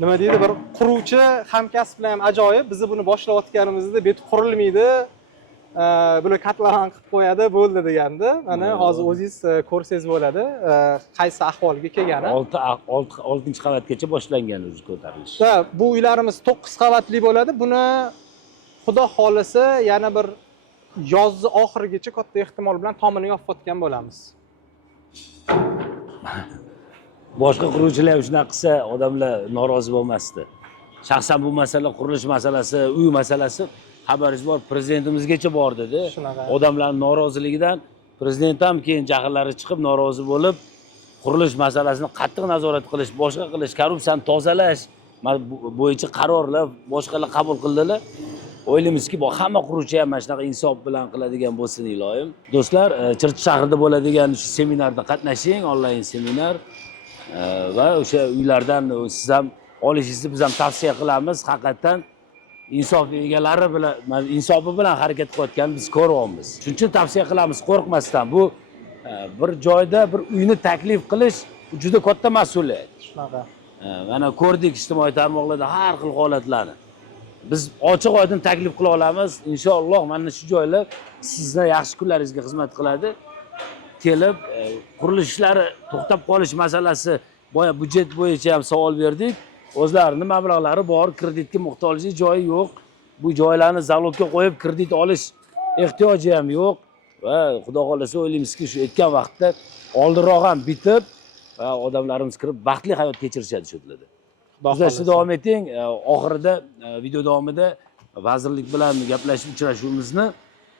nima deydi, bir quruvchi hamkasblar ham ajoyib. Biz buni boshlayotganimizda bet qurilmaydi. Bular katlaman qilib qo'yadi, bo'ldi degandi. Mana hozir o'zingiz ko'rsangiz bo'ladi, qaysi ahvolga kelgani. 6-qavatgacha boshlangan o'zi ko'tarilish. Bu uylarimiz 9 qavatli bo'ladi. Buni Xudo xolasa yana bir yozni oxirigacha katta ehtimol bilan tomini yopib bo'lamiz. Boshqa quruvchilar ham shunaqa qilsa, odamlar norozi bo'lmasdi. Shaxsan bu masala, qurilish masalasi, uy masalasi xabaringiz bor, prezidentimizgacha bordida. Odamlarning noroziligidan prezident ham keyin jahllari chiqib norozi bo'lib, qurilish masalasini qattiq nazorat qilish, boshqa qilish, korrupsiyani tozalash bo'yicha qarorlar boshqalar qabul qildilar. O'ylaymizki, bu hamma quruvchi ham mana shunaqa insof bilan qiladigan bo'lsin iloyim. Do'stlar, Chirchiq shahrida bo'ladigan shu seminarda qatnashing, onlayn seminar va o'sha uylardan siz ham olishingizni biz ham tavsiya qilamiz. Haqiqatan insof egalari bilan, insofi bilan harakat qilayotgan biz ko'ryapmiz. Shuning uchun tavsiya qilamiz, qo'rqmasdan. Bu bir joyda bir uyni taklif qilish juda katta mas'uliyat. Shunaqa. Mana ko'rdik ijtimoiy tarmoqlarda har xil holatlarni. Biz ochiq oydin taklif qila olamiz. Inshaalloh mana shu joylar sizni yaxshi kunlaringizga xizmat qiladi. Kelib qurilish ishlari to'xtab qolish masalasi boya budjet bo'yicha ham savol berdik. O'zlarining mablag'lari bor, kreditga muhtojlik joyi yo'q. Bu joylarni zalogga qo'yib kredit olish ehtiyoji ham yo'q va xudo xolasa o'ylaymizki, shu aytgan vaqtda oldinroq ham bitib va odamlarimiz kirib baxtli hayot kechirishadi shu yerda. Kuzatishda davom eting. Oxirida video davomida vazirlik bilan gaplashib uchrashuvimizni,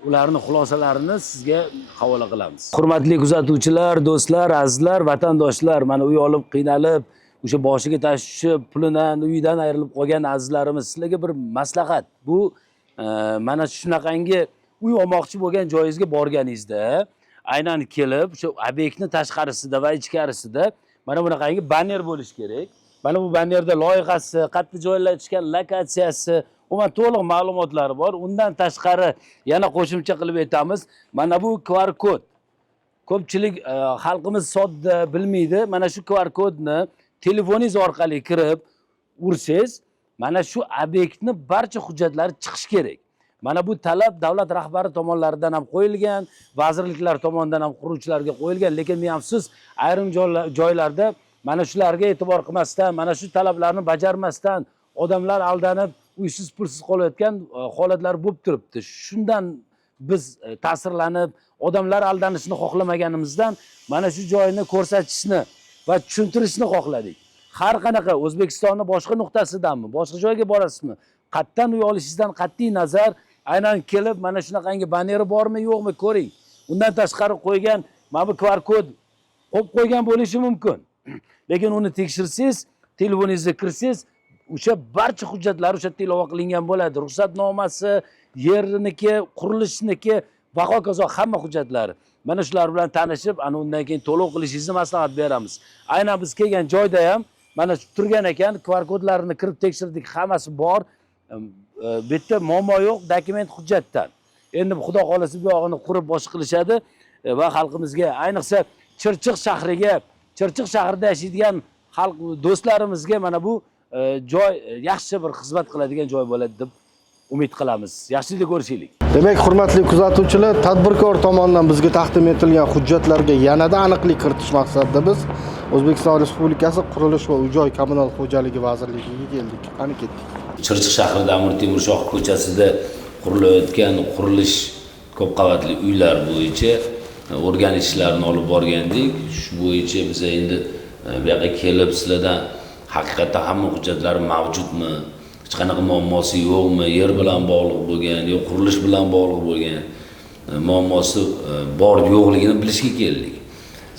ularning xulosalarini sizga havola qilamiz. Hurmatli kuzatuvchilar, do'stlar, azizlar, vatandoshlar, mana uy olib qiynalib, o'sha boshiga tash tushib, pulidan, uyidan ayrilib qolgan azizlarimiz, sizlarga bir maslahat. Bu mana shunaqangi uy olmoqchi bo'lgan joyingizga borganingizda, aynan kelib, o'sha obyektni tashqarisida va ichkarisida mana bunaqangi banner bo'lish kerak. Mana bu bannerda loyihasi, qayerda joylashgan lokatsiyasi, umuman to'liq ma'lumotlari bor. Undan tashqari yana qo'shimcha qilib aytamiz, mana bu QR kod. Ko'pchilik xalqimiz sodda bilmaydi. Mana shu QR kodni telefoningiz orqali kirib ursangiz, mana shu obyektni barcha hujjatlari chiqish kerak. Mana bu talab davlat rahbari tomonidan ham qo'yilgan, vazirliklar tomonidan ham quruvchilarga qo'yilgan, lekin afsus ayrim joylarda mana shularga e'tibor qilmasdan, mana shu talablarni bajarmasdan odamlar aldanib, uysiz pulsiz qolayotgan holatlar bo'lib turibdi. Shundan biz ta'sirlanib, odamlar aldanishni xohlamaganimizdan mana shu joyni ko'rsatishni va tushuntirishni xohladik. har qanaqa O'zbekistonni boshqa nuqtasidanmi, boshqa joyga borasizmi, qayerdan uy olishingizdan qat'iy nazar aynan kelib mana shunaqangi banneri bormi yo'qmi ko'ring. Undan tashqari qo'ygan mana bu QR kod qo'yib qo'ygan bo'lishi mumkin. Lekin uni tekshirsangiz, telefoningizga kirsangiz, o'sha barcha hujjatlar o'sha ilova qilingan bo'ladi. Ruxsatnomasi, yerniki, qurilishniki va hokazo hamma hujjatlari. Mana shular bilan tanishib, ana undan keyin to'lov qilishingizni maslahat beramiz. Aynan biz kelgan joyda ham mana turgan ekan, QR kodlarini kirib tekshirdik, hammasi bor. Bu yerda muammo yo'q, dokument hujjatdan. Endi xudo xolasa bu yog'ini qurib bosh qilishadi va xalqimizga, ayniqsa Chirchiq shahriga, Chirchiq shahrida yashaydigan xalq do'stlarimizga mana bu joy yaxshi bir xizmat qiladigan joy bo'ladi deb umid qilamiz. Yaxshilikda ko'rishaylik. Demak, hurmatli kuzatuvchilar, tadbirkor tomonidan bizga taqdim etilgan hujjatlarga yanada aniqlik kiritish maqsadida biz O'zbekiston Respublikasi Qurilish va uy-joy kommunal xo'jaligi vazirligiga keldik. Qani ketdik. Chirchiq shahrida Amir Temur Shoh ko'chasida qurilayotgan qurilish ko'p qavatli uylar bo'yicha o'rganish ishlarini olib borgandik. Shu bo'yicha biz endi bu yerga kelib sizlardan haqiqatda hamma hujjatlar mavjudmi, hech qanaqa muammosi yo'qmi, yer bilan bog'liq bo'lgan yo qurilish bilan bog'liq bo'lgan muammosi bor yo'qligini bilishga keldik.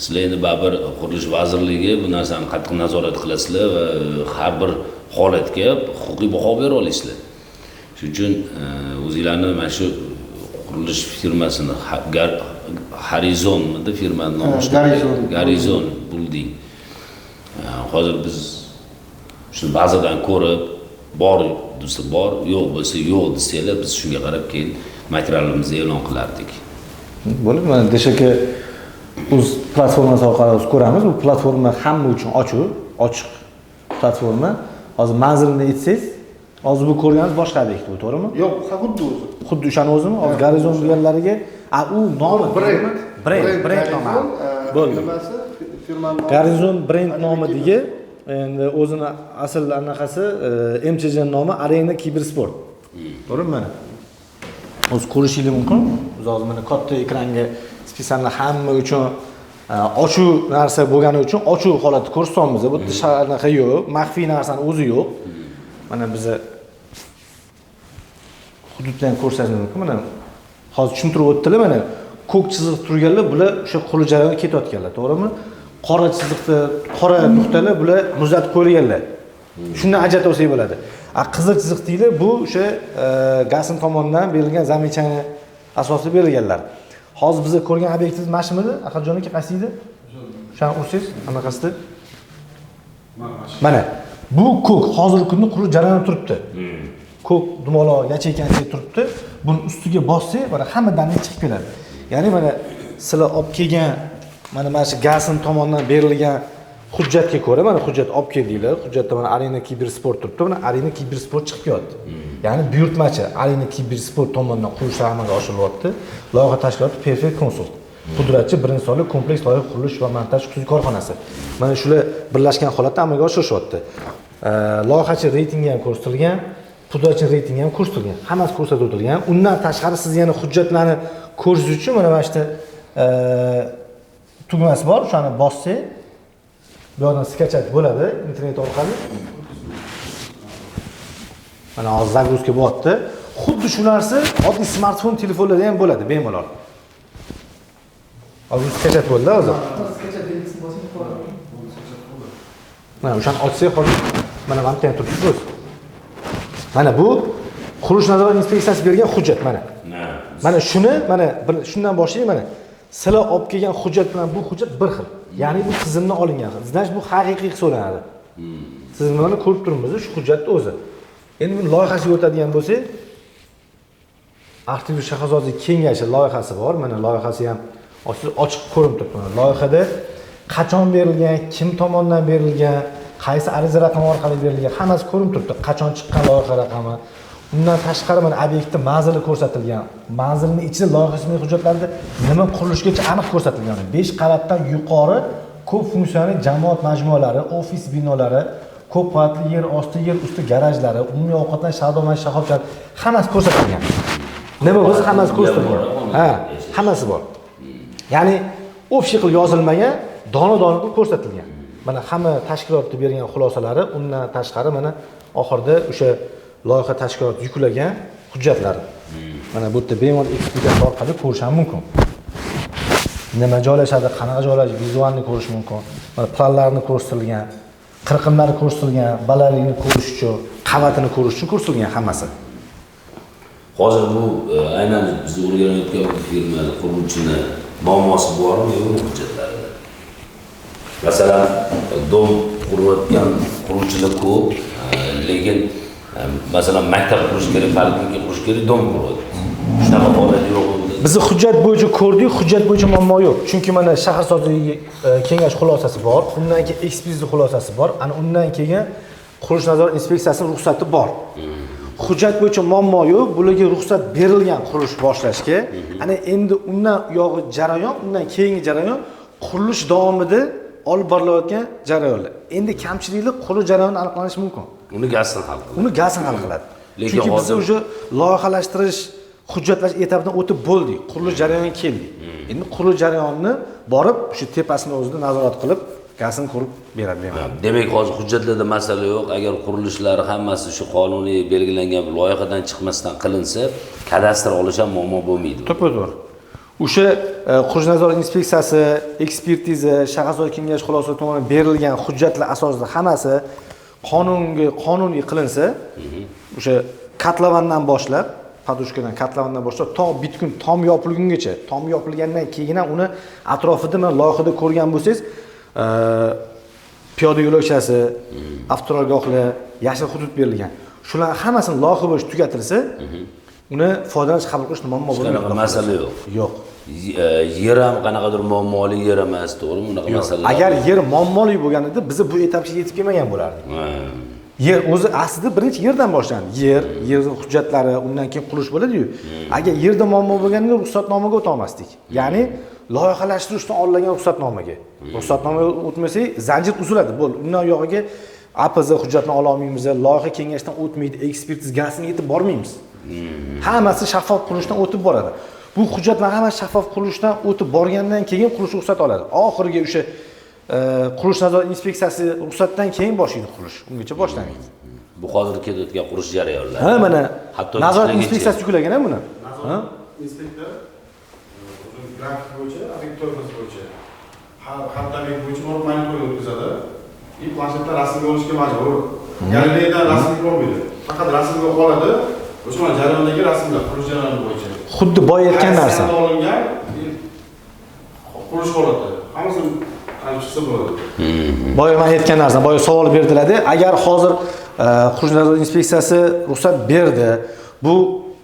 Sizlar endi baribir Qurilish vazirligi bu narsani qattiq nazorat qilasizlar va har bir holatga huquqiy baho bera olasizlar. Shuning uchun o'zingizlarni mana shu qurilish firmasini Horizonmi firmaning nomi? Horizon Building. Hozir biz shu bazadan ko'rib bor desa bor, yo'q bo'lsa yo'q desanglar biz shunga qarab keyin materialimizni e'lon qilardik. Bo'lib, mana DSHK o'z platformasi orqali ko'ramiz. Bu platforma hamma uchun ochiq platforma. Hozir manzilni aytsangiz, hozir bu ko'rganingiz boshqa obyekt bu, to'g'rimi? Yo'q, xuddi o'zi. Xuddi o'shani o'zimi? Hozir Horizon deganlariga, u nomi brend nomi. Bo'ldi. Horizon brend nomidagi endi o'zini asl anaqasi MCJ nomi Arena Kibersport. To'g'rimi mana? O'zi ko'rishingiz mumkin. Biz hozir mana katta ekranga spesial hamma uchun ochiq narsa bo'lgani uchun ochiq holatda ko'rsatamiz. Bu yerda anaqa yo'q, maxfiy narsani o'zi yo'q. Mana biz hududdan ko'rsatish mumkin. Mana hozir tushuntirib o'tdilar, mana ko'k chiziq turganlar bular o'sha qurilish jarayoniga ketayotganlar, to'g'rimi? Qora chiziqda, qora nuqtalar bular muzlatib qo'yilganlar. Shundan ajratib olsak bo'ladi. Qizil chiziq deydi, bu o'sha Gasim tomonidan berilgan zaminchani asosida berilganlar. Hozir biz ko'rgan obyektimiz mana shumidi? Aqaljoniki qaysi edi? O'shani ursangiz, anaqasida. Mana bu ko'k hozirgi kunda qurilish jarayoni turibdi. Ko'k dumaloq yacheykancha turibdi. Buni ustiga bossak, mana hamma danlik chiqib keladi. Ya'ni mana sizlar olib kelgan mana shu Gasim tomonidan berilgan hujjatga ko'ra, mana hujjat olib keldinglar. Hujjatda mana Arena Kibersport turibdi. Mana Arena Kibersport chiqib kelyapti. Ya'ni buyurtmachi Arena Kibersport tomonidan qurilishlar amalga oshirilyapti. Loyiha tashkiloti Perfect Consult. Pudratchi birinchi sonli kompleks loyiha qurilish va montaj xususiy korxonasi. Mana shular birlashgan holatda amalga oshirishyapti. Loyihachi reytingi ham ko'rsatilgan, pudratchi reytingi ham ko'rsatilgan. Hammasi ko'rsatib o'tilgan. Undan tashqari siz yana hujjatlarni ko'rish uchun mana shu tugmasi bor, o'shani bossangiz, bu yerdan skachat bo'ladi internet orqali. Mana hozir zagruzka bo'lyapti. Xuddi shu narsa oddiy smartfon telefonlarda ham bo'ladi bemalol. Hozir skachat bo'ldi hozir. Mana o'shani ochsak hozir mana bu ham turibdi. Mana bu qurilish nazorat inspeksiyasi bergan hujjat mana. Mana shuni mana shundan boshlaylik mana. Sizlar olib kelgan hujjat bilan bu hujjat bir xil. Ya'ni bu tizimdan olingan. Sizdan bu haqiqiy hisoblanadi. Siz mana ko'rib turibsiz shu hujjatni o'zi. Endi bu loyihasiga o'tadigan bo'lsak, Aqto'be Shahzoda kengashi loyihasi bor. Mana loyihasi ham ochiq ko'rinib turibdi. Loyihada qachon berilgan, kim tomonidan berilgan, qaysi ariza raqami orqali berilgan, hammasi ko'rinib turibdi. Qachon chiqqan loyiha raqami. Undan tashqari mana obyektning manzili ko'rsatilgan. Manzilning ichida loyihasining hujjatlarida nima qurilishgacha aniq ko'rsatilgan. 5 qavatdan yuqori ko'p funksionali jamoat majmualari, ofis binolari, ko'p qavatli yer osti, yer usti garajlari, umumiy ovqatlanish, savdo-maishiy shoxobchalar hammasi ko'rsatilgan. Nima bo'lsa hammasi ko'rsatilgan. Hammasi bor. Ya'ni o'pshi qilib yozilmagan, dona-dona qilib ko'rsatilgan. mana hamma tashkilotni bergan xulosalari, undan tashqari mana oxirida o'sha loyiha tashkiloti yuklagan hujjatlari. Mana bu yerda bemalol ekspertiza orqali ko'rish ham mumkin. Nima joylashadi, qanaqa joylashish, vizualni ko'rish mumkin. Mana planlarni ko'rsatilgan, qirqimlari ko'rsatilgan, balandligini ko'rish uchun, qavatini ko'rish uchun ko'rsatilgan hammasi. Hozir bu aynan biz o'rganayotgan firma quruvchini muammosi bormi yo'qmi hujjatlarida? Masalan, dom qurayotgan quruvchilar ko'p, lekin masalan maktab qurish kerak, poliklinika qurish kerak, dom quradi. Shunaqa holat yo'qmi? Biz hujjat bo'yicha ko'rdik, hujjat bo'yicha muammo yo'q. Chunki mana shahar sozligi kengash xulosasi bor, undan keyin ekspertiza xulosasi bor, ana undan keyin qurilish nazorat inspeksiyasining ruxsati bor. Hujjat bo'yicha muammo yo'q, bularga ruxsat berilgan qurilish boshlashga. Ana endi undan yog'i jarayon, undan keyingi jarayon qurilish davomida olib borilayotgan jarayonlar. Endi kamchiliklar qurilish jarayonida aniqlanishi mumkin. Uni gazdan hal qiladi. Uni gazdan hal qiladi. Lekin Chunki biz hozir o'sha loyihalashtirish, hujjatlash etapidan o'tib bo'ldik. Qurilish jarayoniga keldik. Endi qurilish jarayonini borib, shu tepasini o'zida nazorat qilib, gazini ko'rib beradi bemalol. Demak, hozir hujjatlarda masala yo'q. Agar qurilishlari hammasi shu qonuniy belgilangan loyihadan chiqmasdan qilinsa, kadastr olish ham muammo bo'lmaydi. To'g'ri. O'sha qurilish nazorat inspeksiyasi, ekspertiza, shahar sozligi kengashi xulosasi tomonidan berilgan hujjatlar asosida hammasi qonuniy qilinsa, o'sha katlavandan boshlab, podushkadan katlavandan boshlab to bitkun tom yopilgungacha, tom yopilgandan keyin uni atrofida men loyihada ko'rgan bo'lsangiz, piyoda yo'lakchasi, avtoturargohlar, yashil hudud berilgan. Shular hammasini loyiha bo'yicha tugatilsa, uni foydalanish qabul qilish muammo bo'lmaydi. Bunaqa masala yo'q. Yo'q. Yer ham qanaqadir muammoli yer emas, to'g'rimi? Unaqa masalalar. Agar yer muammoli bo'lganida biz bu etapga yetib kelmagan bo'lardik. Yer o'zi aslida birinchi yerdan boshlandi. Yer hujjatlari, undan keyin qurilish bo'ladi-yu. Agar yerda muammo bo'lganda ruxsatnomaga o'ta olmasdik. Ya'ni loyihalashtirishdan olingan ruxsatnomaga. Ruxsatnomaga o'tmasak, zanjir uziladi. Bo'ldi. Undan yog'iga APZ hujjatni ola olmaymiz, loyiha kengashdan o'tmaydi, ekspertiz gazga yetib bormaymiz. Hammasi shaffof qurilishdan o'tib boradi. Bu hujjatlar hammasi shaffof qurilishdan o'tib borgandan keyin qurilish ruxsat oladi. Oxiriga o'sha qurilish nazorat inspeksiyasi ruxsatdan keyin boshlaydi qurilish. Ungacha boshlanadi. Bu hozir ketayotgan qurish jarayonlari. Ha, mana hatto nazorat inspeksiyasi yuklagan ham buni. Nazorat inspektor o'zini grafik bo'yicha, obyektorimiz bo'yicha, haftalik bo'yicha borib monitoring o'tkazadi. И planshetda rasmga olishga majbur. Galeriyadan rasmga olmaydi. Faqat rasmga oladi. O'sha jarayondagi rasmlar qurilish jarayoni bo'yicha. Xuddi boya aytgan narsa. Olingan qurilish holati. Hammasini qilib chiqsa bo'ladi. Boya men aytgan narsa, boya savol berdilar-da. Agar hozir qurilish nazorat inspeksiyasi ruxsat berdi, bu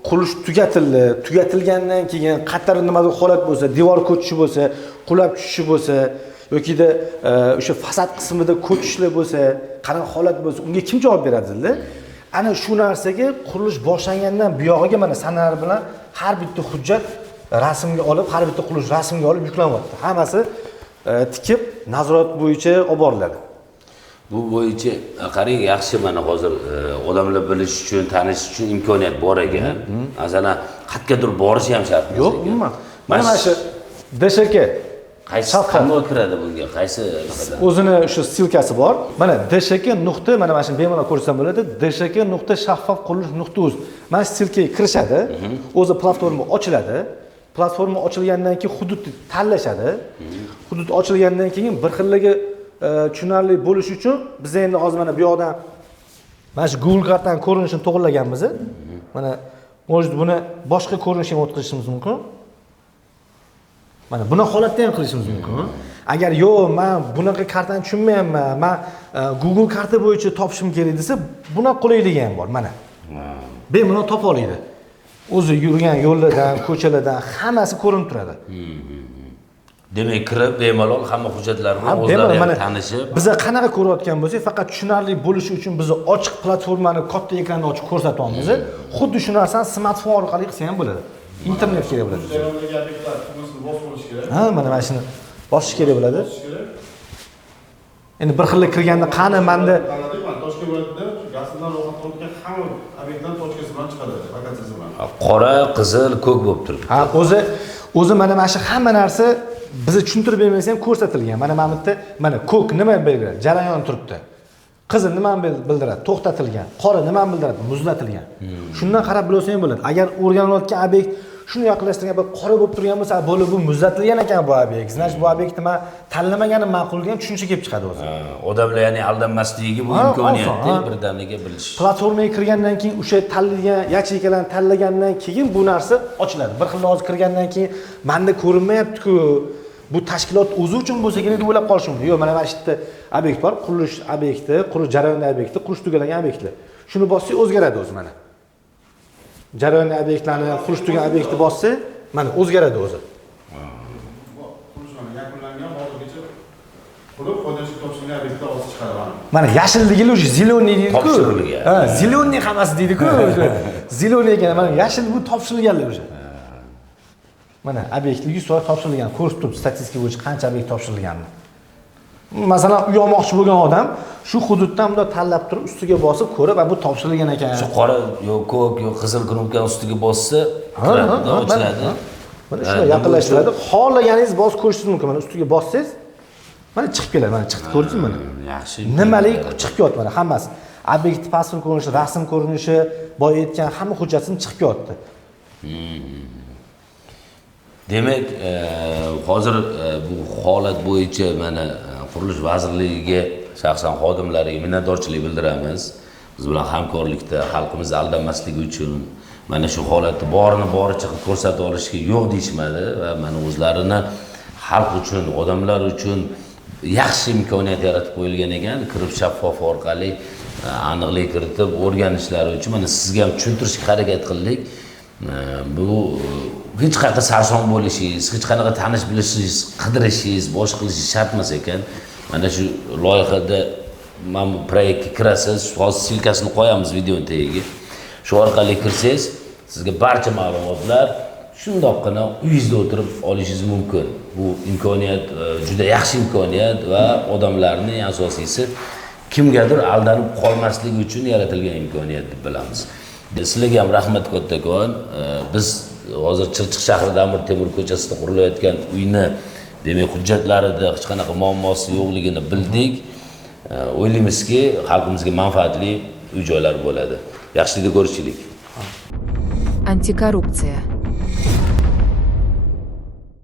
qurilish tugatildi. Tugatilgandan keyin qaytar nimadir holat bo'lsa, devor ko'chishi bo'lsa, qulab tushishi bo'lsa, yokida o'sha fasad qismida ko'chishlar bo'lsa, qanaqa holat bo'lsa, unga kim javob beradi-da? Ana shu narsaga qurilish boshlangandan buyog'iga mana sanalar bilan har bitta hujjat rasmga olib, har bitta qurilish rasmga olib yuklanyapti. Hammasi tikib nazorat bo'yicha olib boriladi. Bu bo'yicha qarang, yaxshi mana hozir odamlar bilish uchun, tanish uchun imkoniyat bor ekan. Masalan, qayergadir borish ham shart emas. Yo'q, umuman. Mana shu DSHK qaysi qanday kiradi bunga? Qaysi o'zini shu ssilkasi bor. Mana DSHK nuqta, mana shuni bemalol ko'rsam bo'ladi. dshk.shaffofqurilish.uz. Mana shu ssilkaga kirishadi. O'zi platforma ochiladi. Platforma ochilgandan keyin hududni tanlashadi. Hudud ochilgandan keyin bir xillarga tushunarli bo'lish uchun biz endi hozir mana bu yoqdan mana shu Google kartaning ko'rinishini to'g'irlaganmiz. Mana может buni boshqa ko'rinishga o'tkazishimiz mumkin. Mana buni holatda ham qilishimiz mumkin. Agar yo'q, men bunaqa kartani tushunmayapman, men Google karta bo'yicha topishim kerak desa, buni qulayligi ham bor. Mana. Bemalol topa oladi. O'zi yurgan yo'llardan, ko'chalardan hammasi ko'rinib turadi. Demak, kirib bemalol hamma hujjatlarni o'zlari ham tanishib, biz qanaqa ko'rayotgan bo'lsak, faqat tushunarli bo'lishi uchun biz ochiq platformani katta ekranda ochib ko'rsatyapmiz. Xuddi shu narsani smartfon orqali qilsa ham bo'ladi. Internet kerak bo'ladi. Jarayondagi obyektlar tugmasini bosib olish kerak. Ha, mana shuni bosish kerak bo'ladi. Endi bir xillik kirganda qani menda Toshkent viloyatida gazdan ro'yxatdan hamma obyektlar tochkasi bilan chiqadi, lokatsiyasi bilan. qora, qizil, ko'k bo'lib turibdi. ha, o'zi mana shu hamma narsa bizni tushuntirib bermasa ham ko'rsatilgan. Mana bu yerda mana ko'k nima belgiladi? Jarayon turibdi. Qizil nimani bildiradi? To'xtatilgan. Qora nimani bildiradi? Muzlatilgan. Shundan qarab bilsang bo'ladi. Agar o'rganilayotgan obyekt shuni yaqinlashtirgan bir qora bo'lib turgan bo'lsa, bo'lib bu muzlatilgan ekan bu obyekt. Значит, bu obyektni men tanlamaganim ma'qul degan tushuncha kelib chiqadi o'zi. Odamlar ya'ni aldanmasligiga bu imkoniyatni birdaniga bilish. Platformaga kirgandan keyin o'sha tanlagan yacheykalarni tanlagandan keyin bu narsa ochiladi. Bir xil hozir kirgandan keyin menda ko'rinmayapti-ku. Bu tashkilot o'zi uchun bo'lsa kerak deb o'ylab qolish mumkin. Yo'q, mana shu yerda obyekt bor, qurilish obyekti, qurilish jarayoni obyekti, qurish tugalangan obyektlar. Shuni bossak o'zgaradi o'zi mana. Jarayonli obyektlarni qurish tugagan obyektni bossa, mana o'zgaradi o'zi. Qurish mana yakunlangan hozirgacha qurib foydalanishga topshirilgan obyektlar hozir chiqadi. Mana yashilligini o'sha ziloniy deydi-ku. Topshirilgan. Ha, ziloniy hammasi deydi-ku o'sha. Ziloniy ekan, mana yashil bu topshirilganlar o'sha. Mana obyektlar 100% topshirilgan. Ko'rib turib statistika bo'yicha qancha obyekt topshirilganini. Masalan, uy olmoqchi bo'lgan odam shu hududdan bunda tanlab turib ustiga bosib ko'rib, bu topshirilgan ekan. Shu qora yo ko'k yo qizil knopkani ustiga bossa, kiradi, ochiladi. Mana shunday yaqinlashtiradi. Xohlaganingiz bosib ko'rishingiz mumkin. Mana ustiga bossangiz, mana chiqib keladi. Mana chiqdi, ko'rdingizmi mana? Yaxshi. Nimalik chiqib kelyapti mana hammasi. Obyekt pasport ko'rinishi, rasm ko'rinishi, boya aytgan hamma hujjatini chiqib kelyapti. Demak, hozir bu holat bo'yicha mana Qurilish vazirligiga shaxsan xodimlariga minnatdorchilik bildiramiz. Biz bilan hamkorlikda xalqimiz aldanmasligi uchun mana shu holatni borini boricha qilib ko'rsatib olishga yo'q deyishmadi va mana o'zlarini xalq uchun, odamlar uchun yaxshi imkoniyat yaratib qo'yilgan ekan. Kirib shaffof orqali aniqlik kiritib o'rganishlari uchun mana sizga ham tushuntirishga harakat qildik. Bu hech qanaqa sarson bo'lishingiz, hech qanaqa tanish bilishingiz, qidirishingiz, boshqa qilishingiz shart emas ekan. Mana shu loyihada mana bu proyektga kirasiz, hozir silkasini qo'yamiz videoning tagiga. Shu orqali kirsangiz, sizga barcha ma'lumotlar shundoqqina uyingizda o'tirib olishingiz mumkin. Bu imkoniyat juda yaxshi imkoniyat va odamlarning asosiysi kimgadir aldanib qolmasligi uchun yaratilgan imkoniyat deb bilamiz. Sizlarga ham rahmat kattakon. Biz hozir Chirchiq shahrida Amir Temur ko'chasida qurilayotgan uyni demak hujjatlarida hech qanaqa muammosi yo'qligini bildik. O'ylaymizki, xalqimizga manfaatli uy-joylar bo'ladi. Yaxshilikda ko'rishaylik. Антикоррупция.